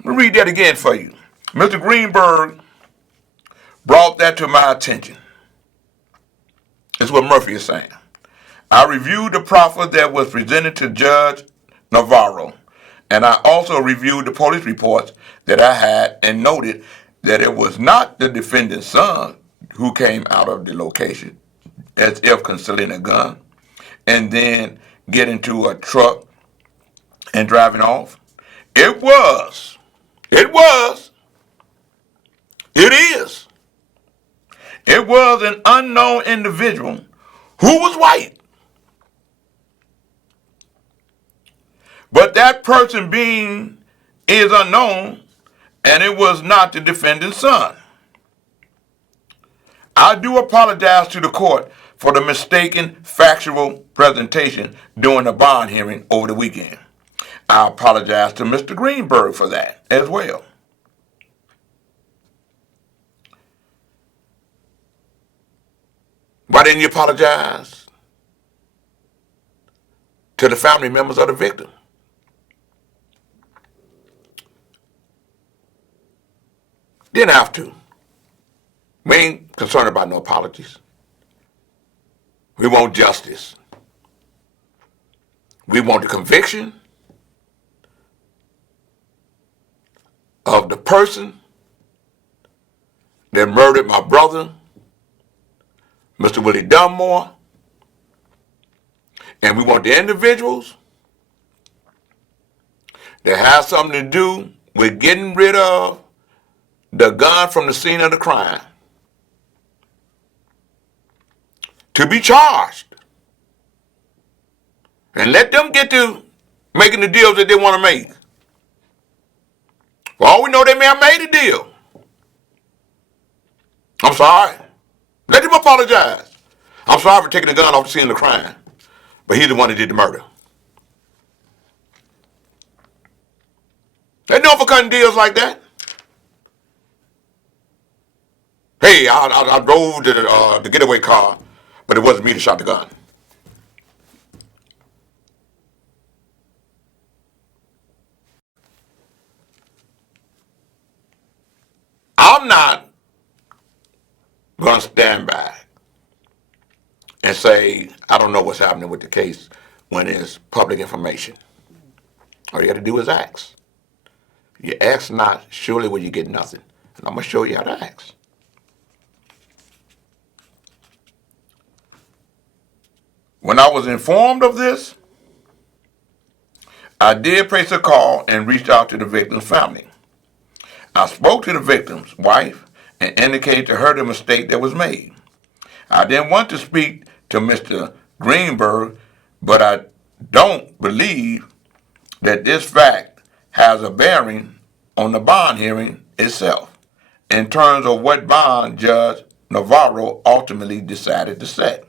Let me read that again for you. Mr. Greenberg brought that to my attention. That's what Murphy is saying. I reviewed the proffer that was presented to Judge Navarro, and I also reviewed the police reports that I had and noted that it was not the defendant's son who came out of the location as if concealing a gun and then get into a truck and driving off. It was an unknown individual who was white. But that person being is unknown, and it was not the defendant's son. I do apologize to the court for the mistaken factual presentation during the bond hearing over the weekend. I apologize to Mr. Greenberg for that as well. Why didn't you apologize to the family members of the victim? Didn't have to. We ain't concerned about no apologies. We want justice. We want the conviction of the person that murdered my brother, Mr. Willie Dunmore, and we want the individuals that have something to do with getting rid of the gun from the scene of the crime to be charged. And let them get to making the deals that they want to make. For all we know, they may have made a deal. I'm sorry. Let them apologize. I'm sorry for taking the gun off the scene of the crime. But he's the one that did the murder. They know for cutting deals like that. Hey, I drove the getaway car, but it wasn't me that shot the gun. I'm not going to stand back and say, I don't know what's happening with the case when it's public information. All you got to do is ask. You ask not, surely will you get nothing. And I'm going to show you how to ask. When I was informed of this, I did place a call and reached out to the victim's family. I spoke to the victim's wife and indicated to her the mistake that was made. I didn't want to speak to Mr. Greenberg, but I don't believe that this fact has a bearing on the bond hearing itself in terms of what bond Judge Navarro ultimately decided to set.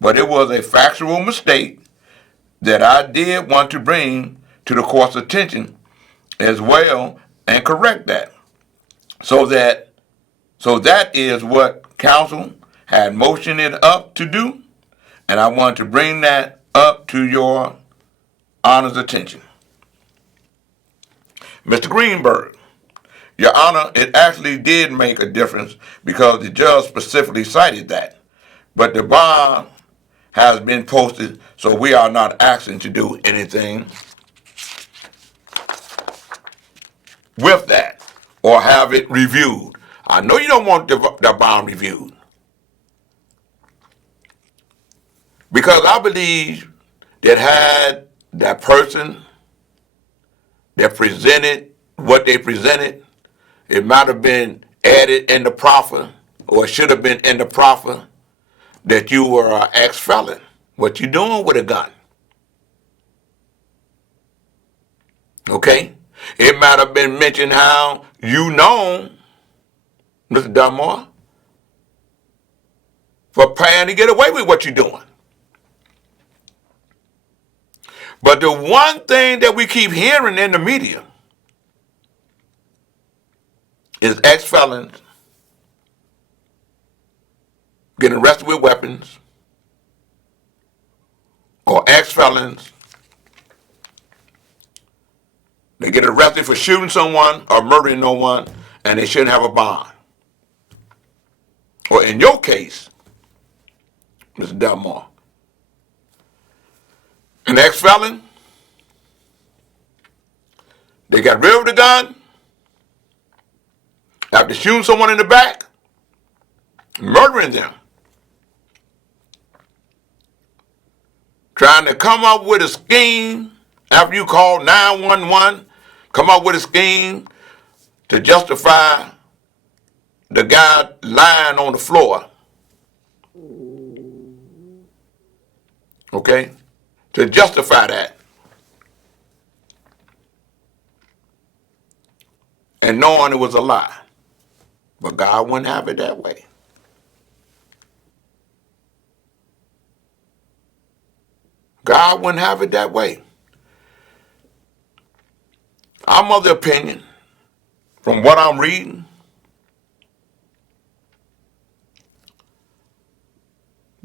But it was a factual mistake that I did want to bring to the court's attention as well and correct that. So that is what counsel had motioned it up to do, and I want to bring that up to your Honor's attention. Mr. Greenberg, Your Honor, it actually did make a difference because the judge specifically cited that. But the bond has been posted, so we are not asking to do anything with that or have it reviewed. I know you don't want the bond reviewed because I believe that had that person that presented what they presented, it might have been added in the proffer or it should have been in the proffer that you were an ex-felon. What you doing with a gun? Okay? It might have been mentioned how you known Mr. Dunmore for planning to get away with what you're doing. But the one thing that we keep hearing in the media is ex-felons getting arrested with weapons or ex-felons they get arrested for shooting someone or murdering no one and they shouldn't have a bond. Or in your case, Mr. Dunmore, an ex-felon, they got rid of the gun after shooting someone in the back, murdering them, trying to come up with a scheme after you call 911, come up with a scheme to justify the guy lying on the floor. Okay? To justify that. And knowing it was a lie. But God wouldn't have it that way. God wouldn't have it that way. I'm of the opinion, from what I'm reading,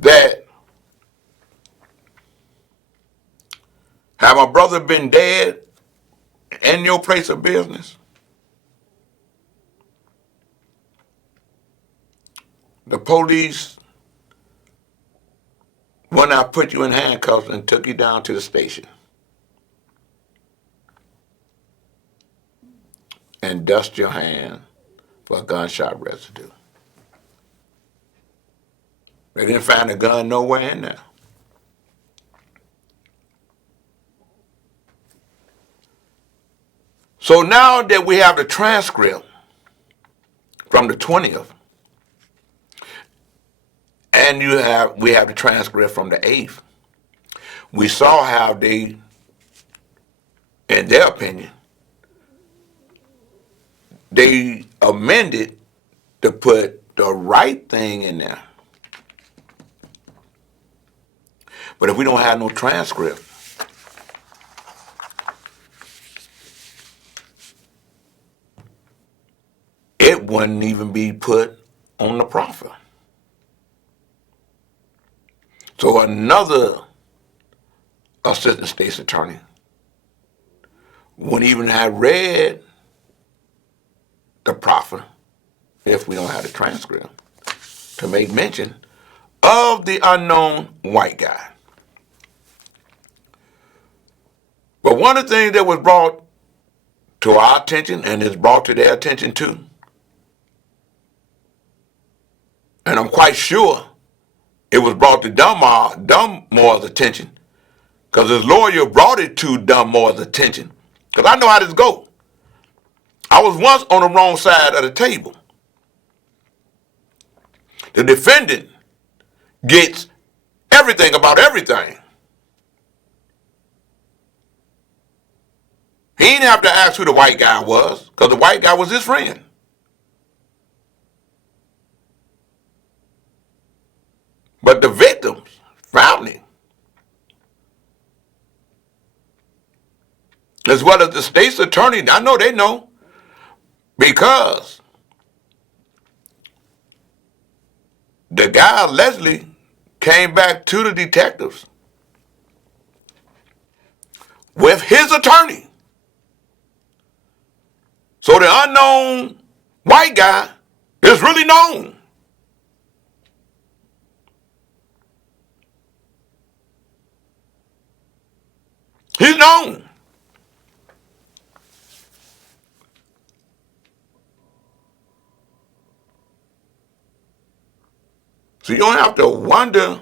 that had my brother been dead in your place of business, the police went out, put you in handcuffs, and took you down to the station and dust your hand for gunshot residue. They didn't find a gun nowhere in there. So now that we have the transcript from the 20th, and we have the transcript from the 8th, we saw how they, in their opinion, they amended to put the right thing in there. But if we don't have no transcript, it wouldn't even be put on the proffer. So another assistant state's attorney wouldn't even have read the proffer if we don't have the transcript to make mention of the unknown white guy. But one of the things that was brought to our attention and is brought to their attention too, and I'm quite sure it was brought to Dunmore's attention because his lawyer brought it to Dunmore's attention, because I know how this goes. I was once on the wrong side of the table. The defendant gets everything about everything. He didn't have to ask who the white guy was, because the white guy was his friend. But the victims found him, as well as the state's attorney. I know they know, because the guy, Leslie, came back to the detectives with his attorney. So the unknown white guy is really known. He's known. So you don't have to wonder,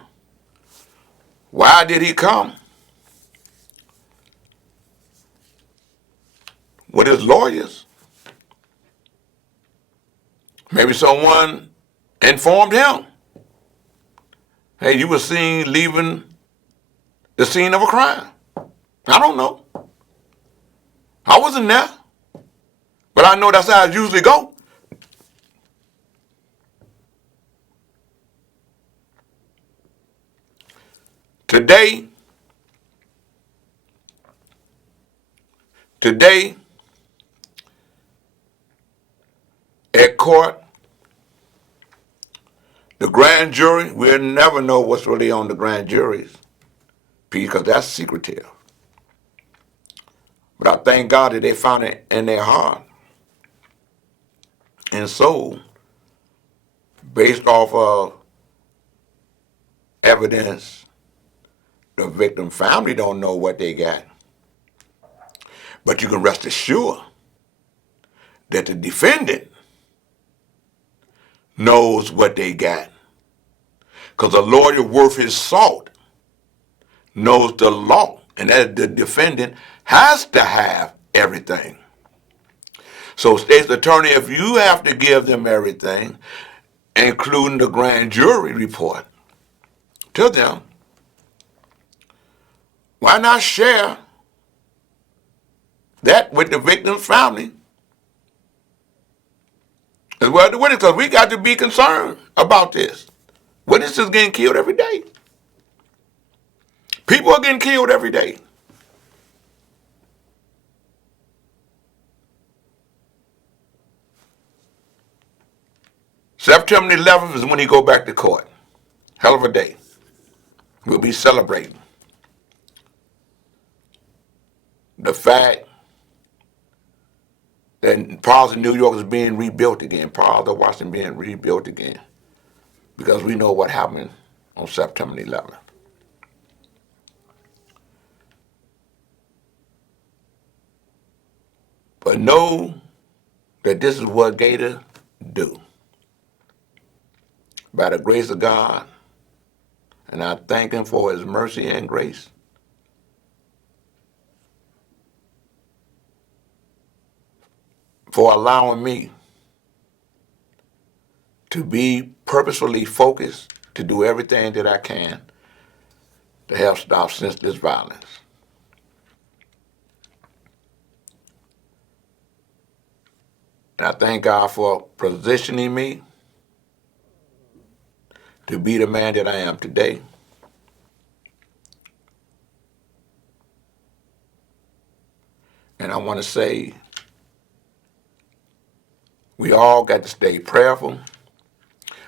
why did he come? With his lawyers. Maybe someone informed him. Hey, you were seen leaving the scene of a crime. I don't know. I wasn't there. But I know that's how it usually go. Today, at court, the grand jury, we'll never know what's really on the grand jury's piece, because that's secretive. But I thank God that they found it in their heart and soul, based off of evidence. The victim family don't know what they got. But you can rest assured that the defendant knows what they got. Because a lawyer worth his salt knows the law, and that the defendant has to have everything. So, state's attorney, if you have to give them everything, including the grand jury report, to them, why not share that with the victim's family as well as the witness? Because we got to be concerned about this. Witnesses getting killed every day. People are getting killed every day. September 11th is when he go back to court. Hell of a day. We'll be celebrating the fact that parts of New York is being rebuilt again, parts of Washington being rebuilt again, because we know what happened on September 11th. But know that this is what Gators do. By the grace of God, and I thank him for his mercy and grace, for allowing me to be purposefully focused to do everything that I can to help stop senseless violence. And I thank God for positioning me to be the man that I am today. And I want to say, we all got to stay prayerful.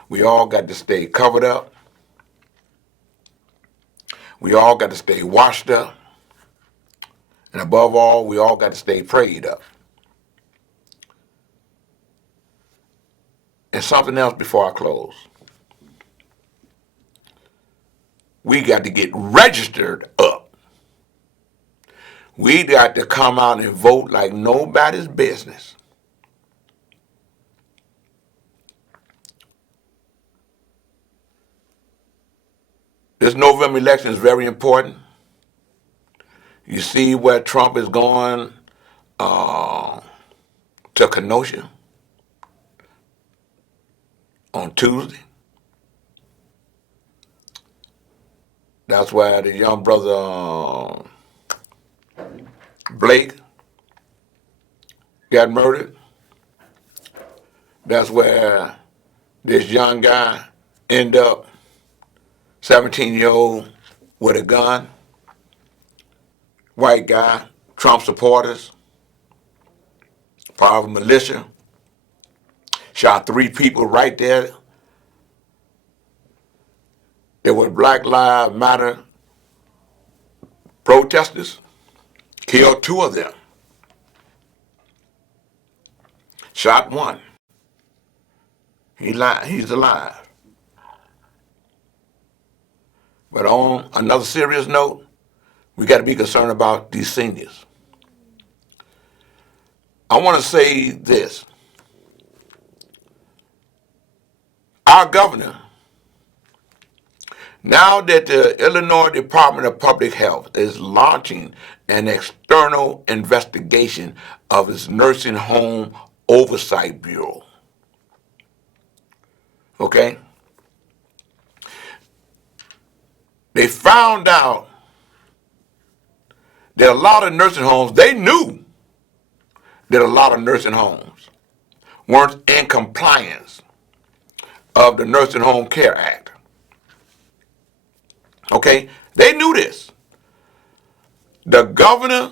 We all got to stay covered up. We all got to stay washed up. And above all, we all got to stay prayed up. And something else before I close. We got to get registered up. We got to come out and vote like nobody's business. This November election is very important. You see where Trump is going to Kenosha on Tuesday. That's where the young brother Blake got murdered. That's where this young guy ended up, 17-year-old with a gun, white guy, Trump supporters, part of a militia, shot 3 people right there. There were Black Lives Matter protesters, killed 2 of them, shot 1. He's alive. But on another serious note, we got to be concerned about these seniors. I want to say this. Our governor, now that the Illinois Department of Public Health is launching an external investigation of its Nursing Home Oversight Bureau, okay? They found out that a lot of nursing homes, they knew that a lot of nursing homes weren't in compliance of the Nursing Home Care Act. Okay? They knew this. The governor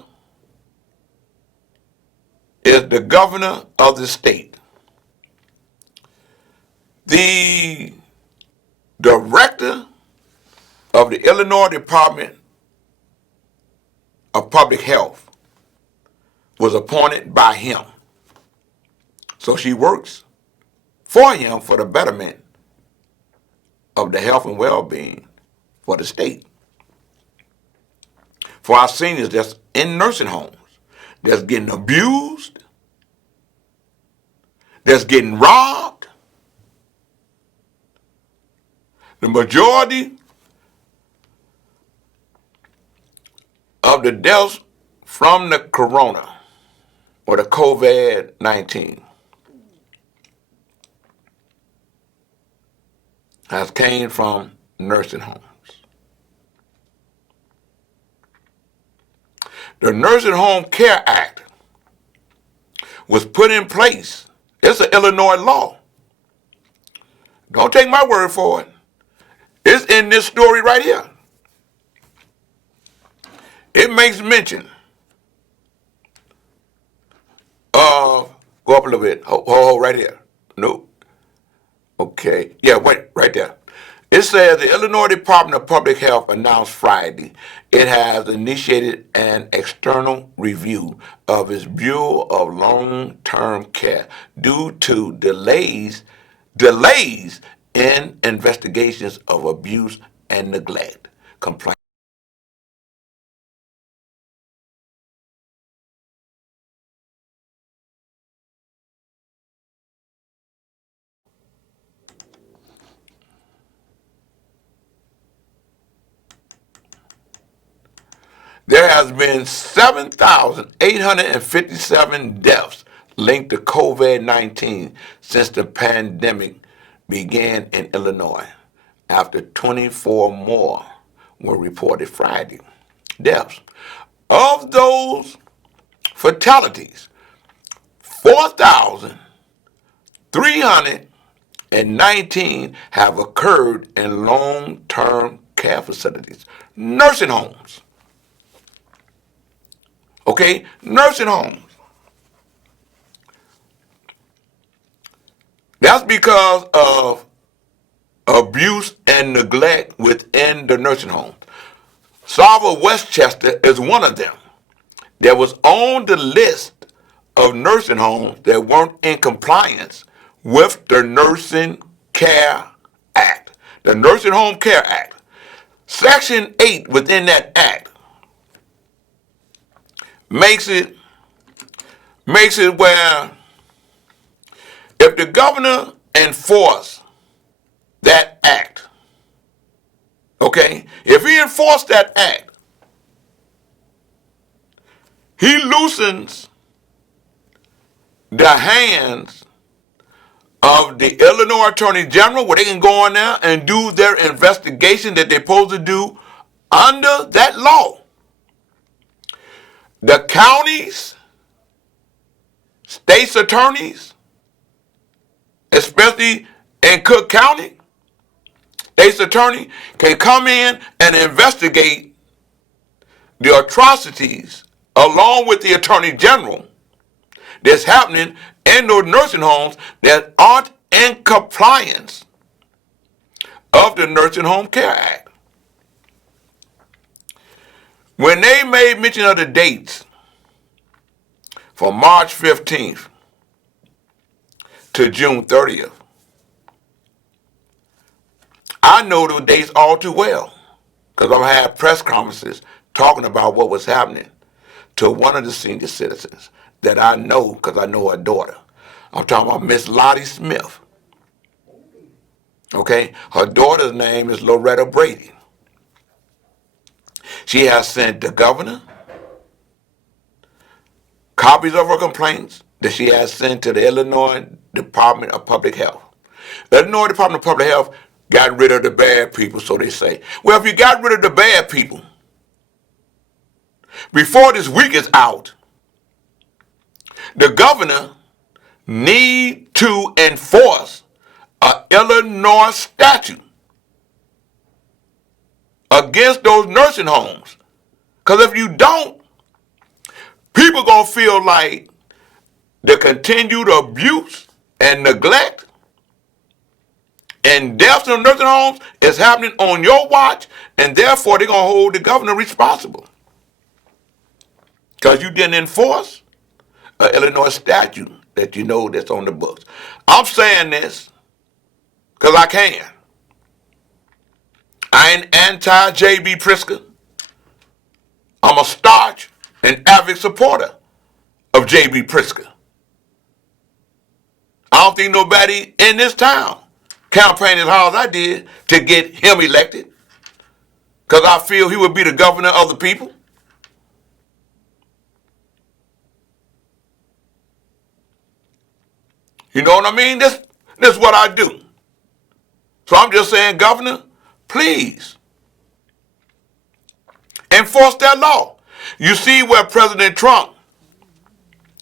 is the governor of the state. The director of the Illinois Department of Public Health was appointed by him. So she works for him for the betterment of the health and well-being for the state. For our seniors that's in nursing homes, that's getting abused, that's getting robbed. The majority of the deaths from the corona or the COVID-19 has came from nursing homes. The Nursing Home Care Act was put in place. It's an Illinois law. Don't take my word for it. It's in this story right here. It makes mention of, go up a little bit, hold right here. Nope. Okay, yeah, wait, right there. It says the Illinois Department of Public Health announced Friday it has initiated an external review of its Bureau of Long-Term Care due to delays in investigations of abuse and neglect complaints. There has been 7,857 deaths linked to COVID-19 since the pandemic began in Illinois, after 24 more were reported Friday. Deaths. Of those fatalities, 4,319 have occurred in long-term care facilities, nursing homes. Okay, nursing homes. That's because of abuse and neglect within the nursing homes. Salva Westchester is one of them that was on the list of nursing homes that weren't in compliance with the Nursing Care Act, the Nursing Home Care Act. Section 8 within that act makes it where if the governor enforce that act, okay, if he enforced that act, he loosens the hands of the Illinois Attorney General, where they can go on there and do their investigation that they're supposed to do under that law. The counties, state's attorneys, especially in Cook County, state's attorney can come in and investigate the atrocities along with the attorney general that's happening in those nursing homes that aren't in compliance of the Nursing Home Care Act. When they made mention of the dates from March 15th to June 30th, I know those dates all too well because I've had press conferences talking about what was happening to one of the senior citizens that I know because I know her daughter. I'm talking about Miss Lottie Smith. Okay? Her daughter's name is Loretta Brady. She has sent the governor copies of her complaints that she has sent to the Illinois Department of Public Health. The Illinois Department of Public Health got rid of the bad people, so they say. Well, if you got rid of the bad people, before this week is out, the governor need to enforce an Illinois statute against those nursing homes. Because if you don't, people going to feel like the continued abuse and neglect and deaths in nursing homes is happening on your watch, and therefore they're going to hold the governor responsible. Because you didn't enforce an Illinois statute that you know that's on the books. I'm saying this because I can. I ain't anti-J.B. Pritzker. I'm a staunch and avid supporter of J.B. Pritzker. I don't think nobody in this town campaigned as hard as I did to get him elected because I feel he would be the governor of the people. You know what I mean? This is what I do. So I'm just saying, Governor, please enforce that law. You see where President Trump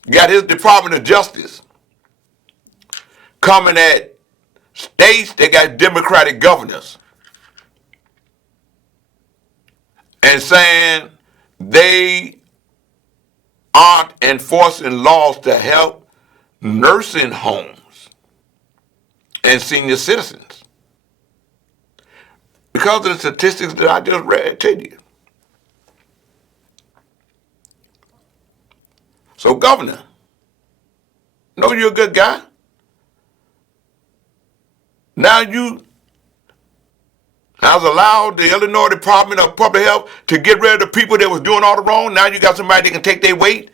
got his Department of Justice coming at states that got Democratic governors and saying they aren't enforcing laws to help nursing homes and senior citizens. because of the statistics that I just read to you. So, Governor, know you're a good guy. Now you has allowed the Illinois Department of Public Health to get rid of the people that was doing all the wrong. Now you got somebody that can take their weight.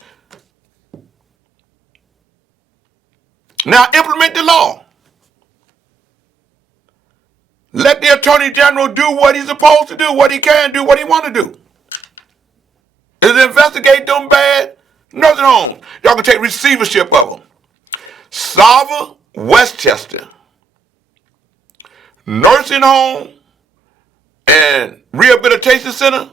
Now implement the law. Let the Attorney General do what he's supposed to do, what he can do, what he want to do. Is investigate them bad nursing homes. Y'all can take receivership of them. Sava Westchester Nursing Home and Rehabilitation Center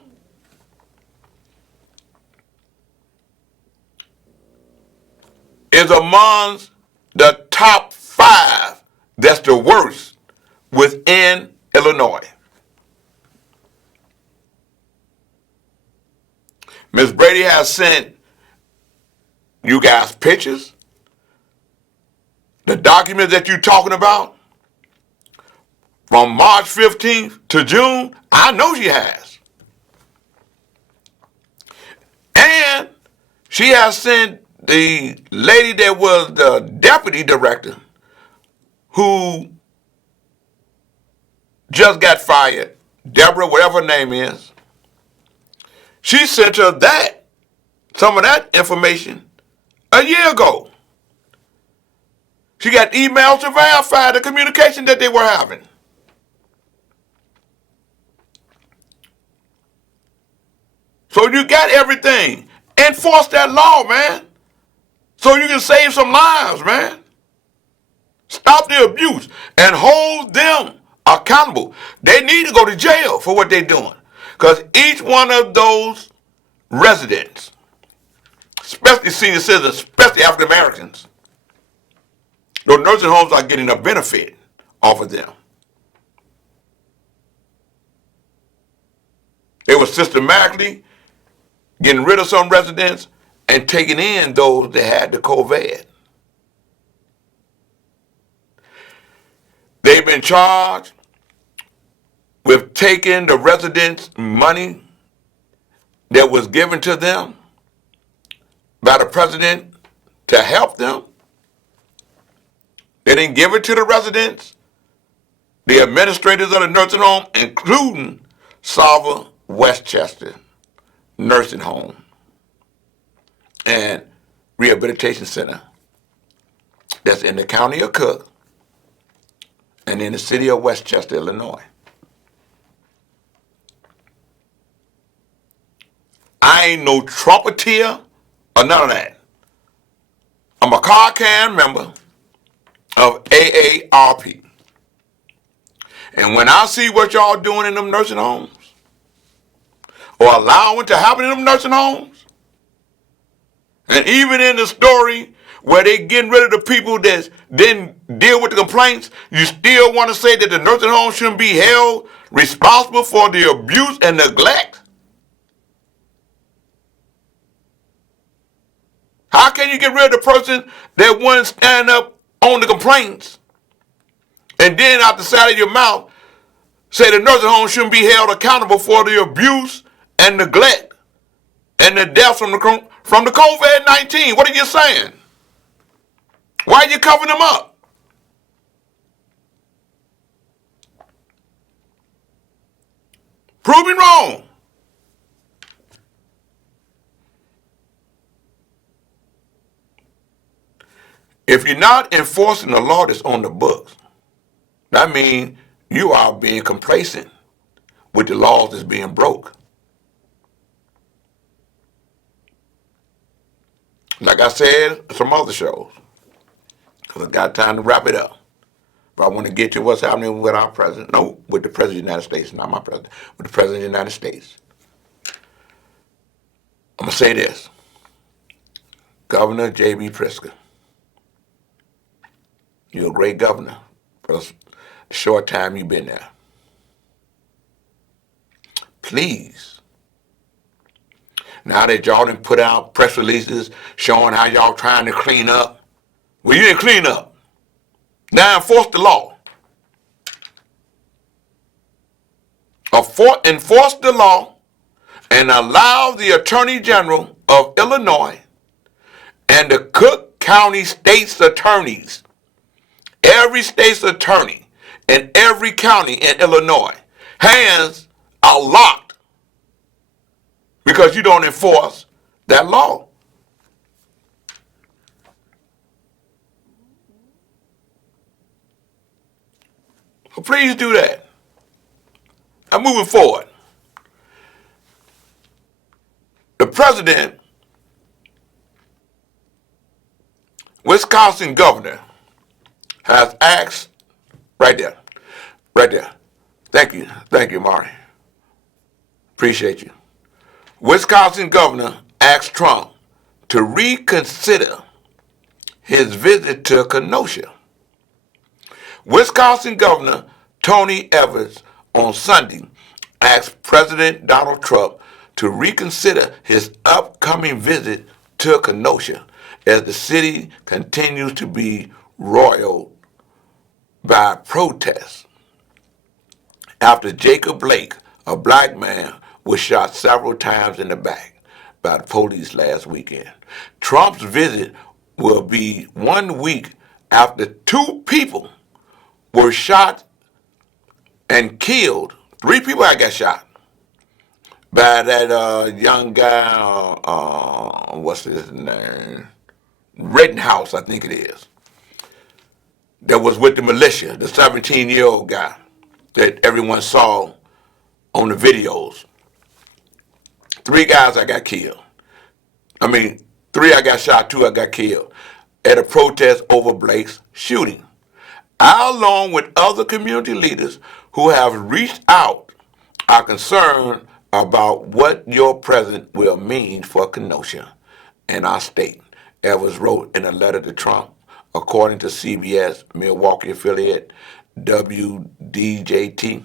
is among the top 5 that's the worst within Illinois. Ms. Brady has sent you guys pictures, the documents that you're talking about from March 15th to June. I know she has. And she has sent the lady that was the deputy director who just got fired, Deborah, whatever her name is. She sent her some of that information a year ago. She got emails to verify the communication that they were having. So you got everything. Enforce that law, man. So you can save some lives, man. Stop the abuse and hold them accountable. They need to go to jail for what they're doing. Because each one of those residents, especially senior citizens, especially African Americans, those nursing homes are getting a benefit off of them. They were systematically getting rid of some residents and taking in those that had the COVID. They've been charged with taking the residents' money that was given to them by the president to help them. They didn't give it to the residents, the administrators of the nursing home, including Sava Westchester Nursing Home and Rehabilitation Center that's in the county of Cook and in the city of Westchester, Illinois. I ain't no trumpeter or none of that. I'm a CARCAN member of AARP. And when I see what y'all doing in them nursing homes, or allowing to happen in them nursing homes, and even in the story where they getting rid of the people that didn't deal with the complaints, you still want to say that the nursing home shouldn't be held responsible for the abuse and neglect? How can you get rid of the person that wouldn't stand up on the complaints and then out the side of your mouth say the nursing home shouldn't be held accountable for the abuse and neglect and the deaths from the COVID-19? What are you saying? Why are you covering them up? Prove me wrong. If you're not enforcing the law that's on the books, that means you are being complacent with the laws that's being broke. Like I said, some other shows, because I got time to wrap it up. But I want to get to what's happening with our president. No, with the president of the United States, not my president, with the president of the United States. I'm going to say this. Governor J.B. Pritzker, you're a great governor for the short time you've been there. Please, now that y'all done put out press releases showing how y'all trying to clean up, well, you didn't clean up. Now enforce the law. enforce the law and allow the Attorney General of Illinois and the Cook County State's attorneys, every state's attorney in every county in Illinois, hands are locked because you don't enforce that law. So please do that. Now moving forward, the president, Wisconsin governor, has asked, right there. Thank you, Mari. Appreciate you. Wisconsin governor asked Trump to reconsider his visit to Kenosha. Wisconsin Governor Tony Evers on Sunday asked President Donald Trump to reconsider his upcoming visit to Kenosha as the city continues to be roiled by protests after Jacob Blake, a black man, was shot several times in the back by the police last weekend. Trump's visit will be 1 week after 2 people were shot and killed. 3 people got shot by that young guy, what's his name? Rittenhouse, I think it is, that was with the militia, the 17-year-old guy that everyone saw on the videos. 3 guys I got killed. 3 I got shot, 2 I got killed at a protest over Blake's shooting. I, along with other community leaders who have reached out, are concerned about what your presence will mean for Kenosha and our state, Evers wrote in a letter to Trump, according to CBS Milwaukee affiliate WDJT.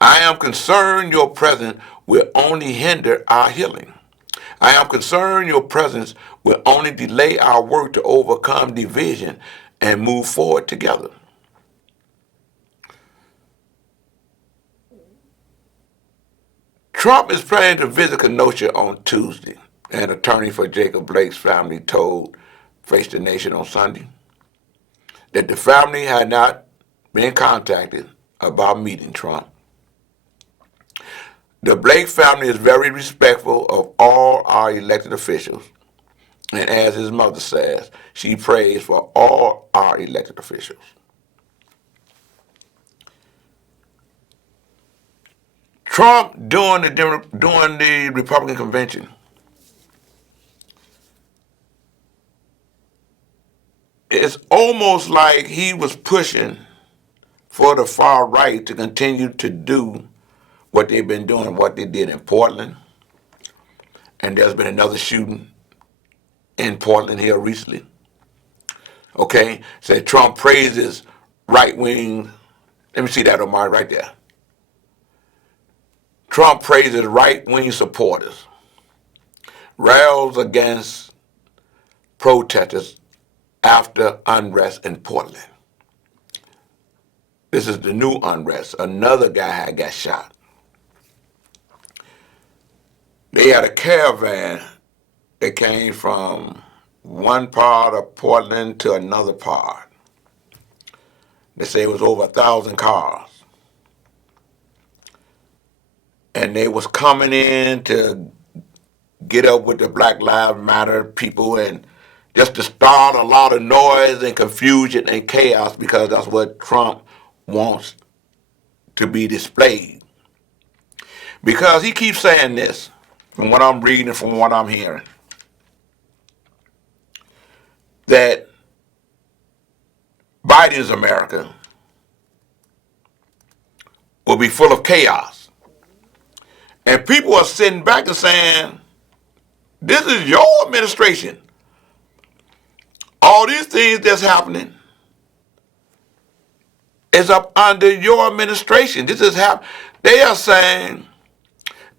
I am concerned your presence will only hinder our healing. I am concerned your presence will only delay our work to overcome division and move forward together. Trump is planning to visit Kenosha on Tuesday, an attorney for Jacob Blake's family told Face the Nation on Sunday that the family had not been contacted about meeting Trump. The Blake family is very respectful of all our elected officials, and as his mother says, she prays for all our elected officials. Trump, during the Republican convention, it's almost like he was pushing for the far right to continue to do what they've been doing, what they did in Portland. And there's been another shooting in Portland here recently. Okay, said Trump praises right-wing, let me see that, Omar, right there. Trump praises right-wing supporters, rails against protesters after unrest in Portland. This is the new unrest. Another guy had got shot. They had a caravan that came from one part of Portland to another part. They say it was over 1,000 cars. And they was coming in to get up with the Black Lives Matter people and just to start a lot of noise and confusion and chaos, because that's what Trump wants to be displayed. Because he keeps saying this, from what I'm reading and from what I'm hearing, that Biden's America will be full of chaos. And people are sitting back and saying, this is your administration. All these things that's happening is up under your administration. This is how they are saying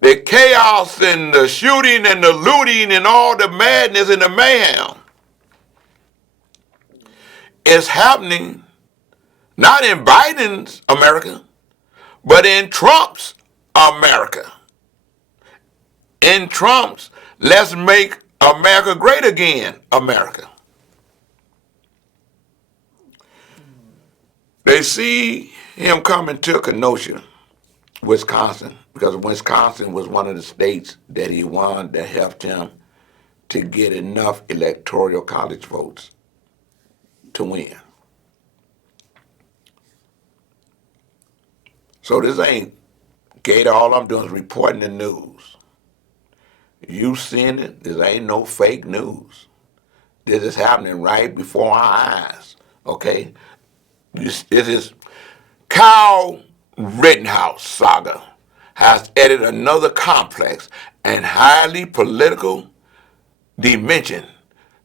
the chaos and the shooting and the looting and all the madness and the mayhem is happening not in Biden's America, but in Trump's America. In Trump's Let's Make America Great Again America. They see him coming to Kenosha, Wisconsin, because Wisconsin was one of the states that he won that helped him to get enough electoral college votes to win. So this ain't Gator. All I'm doing is reporting the news. You seeing it? This ain't no fake news. This is happening right before our eyes. Okay? This is Kyle Rittenhouse saga has added another complex and highly political dimension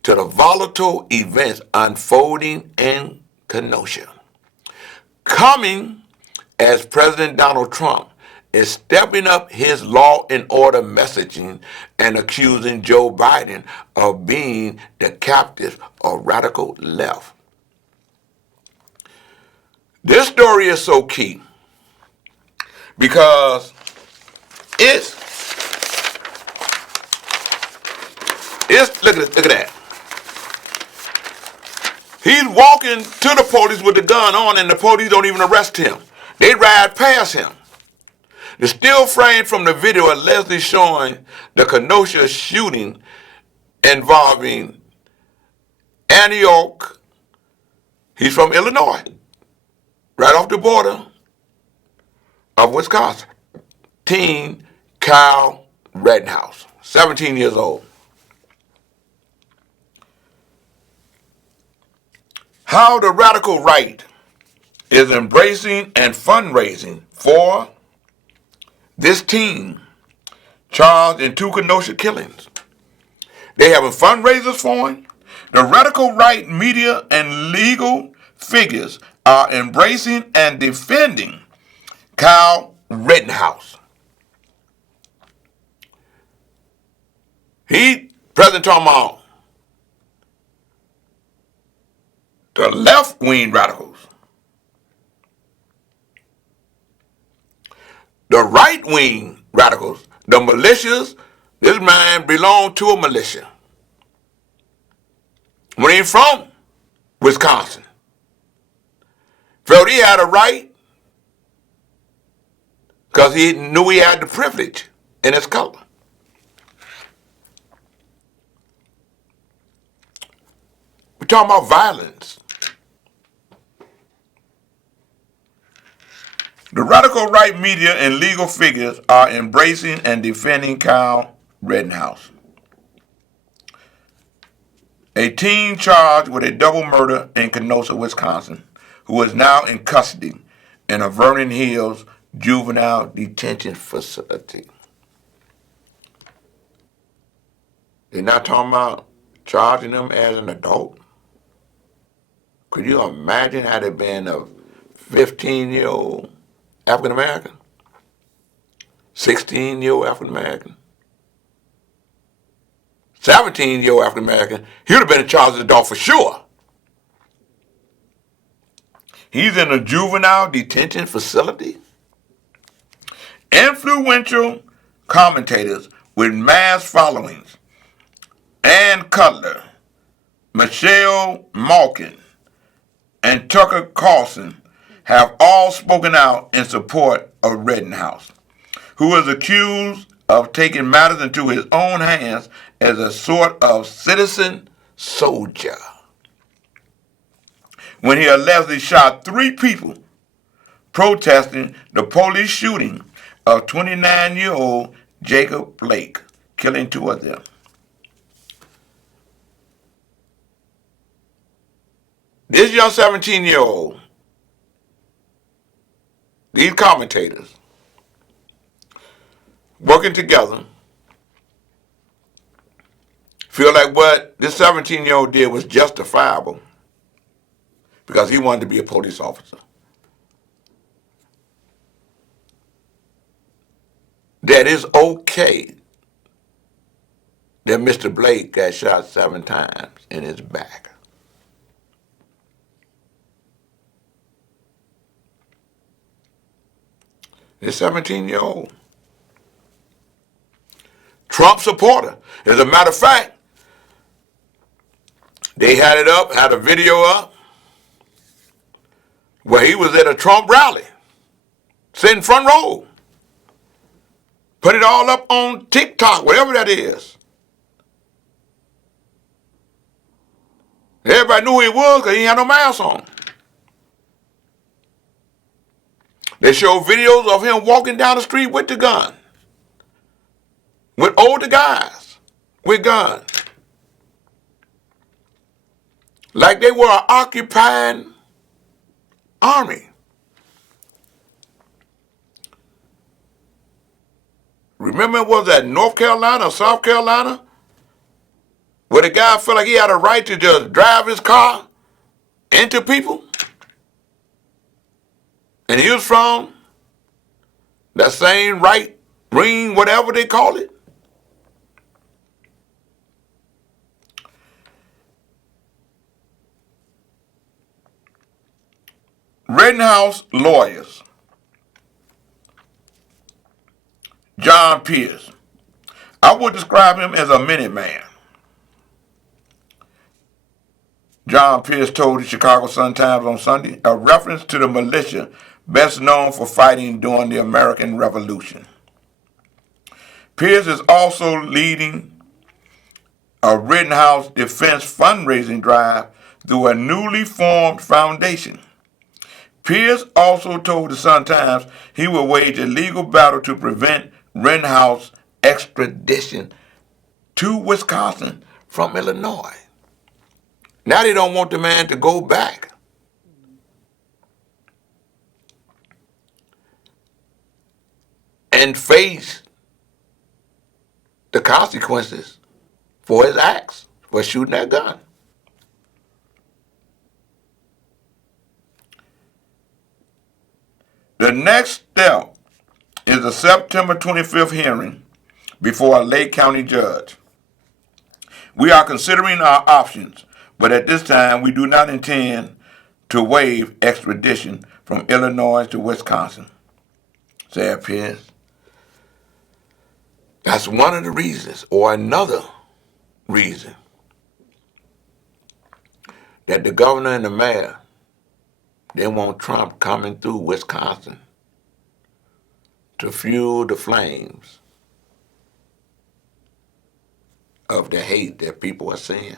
to the volatile events unfolding in Kenosha. Coming as President Donald Trump is stepping up his law and order messaging and accusing Joe Biden of being the captive of radical left. This story is so key because it's look at that. He's walking to the police with the gun on, and the police don't even arrest him. They ride past him. The still frame from the video allegedly showing the Kenosha shooting involving Antioch. He's from Illinois, right off the border of Wisconsin. Teen Kyle Rittenhouse, 17 years old. How the radical right is embracing and fundraising for this teen charged in 2 Kenosha killings. They having fundraisers for him. The radical right media and legal figures are embracing and defending Kyle Rittenhouse. President talking about the left-wing radicals. The right-wing radicals, the militias, this man belonged to a militia. When he's from Wisconsin, felt he had a right because he knew he had the privilege in his color. We're talking about violence. The radical right media and legal figures are embracing and defending Kyle Rittenhouse, a teen charged with a double murder in Kenosha, Wisconsin, who is now in custody in a Vernon Hills juvenile detention facility. They're not talking about charging him as an adult. Could you imagine had it been a 15-year-old African American? 16-year-old African American? 17-year-old African American? He would have been in charge of the adult for sure. He's in a juvenile detention facility. Influential commentators with mass followings, Ann Cutler, Michelle Malkin, and Tucker Carlson have all spoken out in support of Rittenhouse, who is accused of taking matters into his own hands as a sort of citizen soldier when he allegedly shot 3 people protesting the police shooting of 29-year-old Jacob Blake, killing 2 of them. This young 17-year-old, these commentators, working together, feel like what this 17-year-old did was justifiable because he wanted to be a police officer. That it's okay that Mr. Blake got shot 7 times in his back. This 17-year-old Trump supporter. As a matter of fact, they had it up, had a video up, where he was at a Trump rally, sitting front row. Put it all up on TikTok, whatever that is. Everybody knew who he was because he had no mask on. They showed videos of him walking down the street with the gun. With older guys with guns. Like they were an occupying army. Remember, was that North Carolina or South Carolina? Where the guy felt like he had a right to just drive his car into people? And he was from that same right wing, whatever they call it. Rittenhouse lawyers, John Pierce. I would describe him as a Minuteman. John Pierce told the Chicago Sun-Times on Sunday, a reference to the militia best known for fighting during the American Revolution. Pierce is also leading a Rittenhouse defense fundraising drive through a newly formed foundation. Pierce also told the Sun-Times he will wage a legal battle to prevent Rittenhouse extradition to Wisconsin from Illinois. Now they don't want the man to go back. And face the consequences for his acts, for shooting that gun. The next step is a September 25th hearing before a Lake County judge. We are considering our options, but at this time we do not intend to waive extradition from Illinois to Wisconsin, said Pierce. That's one of the reasons, or another reason, that the governor and the mayor, they want Trump coming through Wisconsin to fuel the flames of the hate that people are seeing.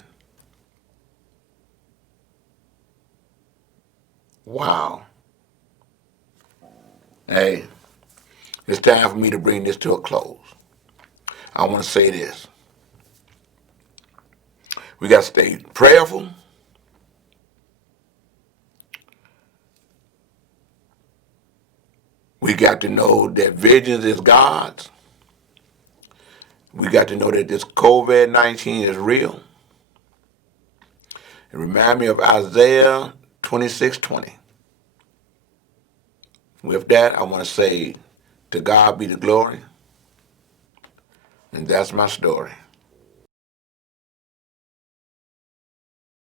Wow. Hey, it's time for me to bring this to a close. I want to say this. We got to stay prayerful. We got to know that vengeance is God's. We got to know that this COVID-19 is real. It reminds me of Isaiah 26:20. With that, I want to say, to God be the glory. And that's my story.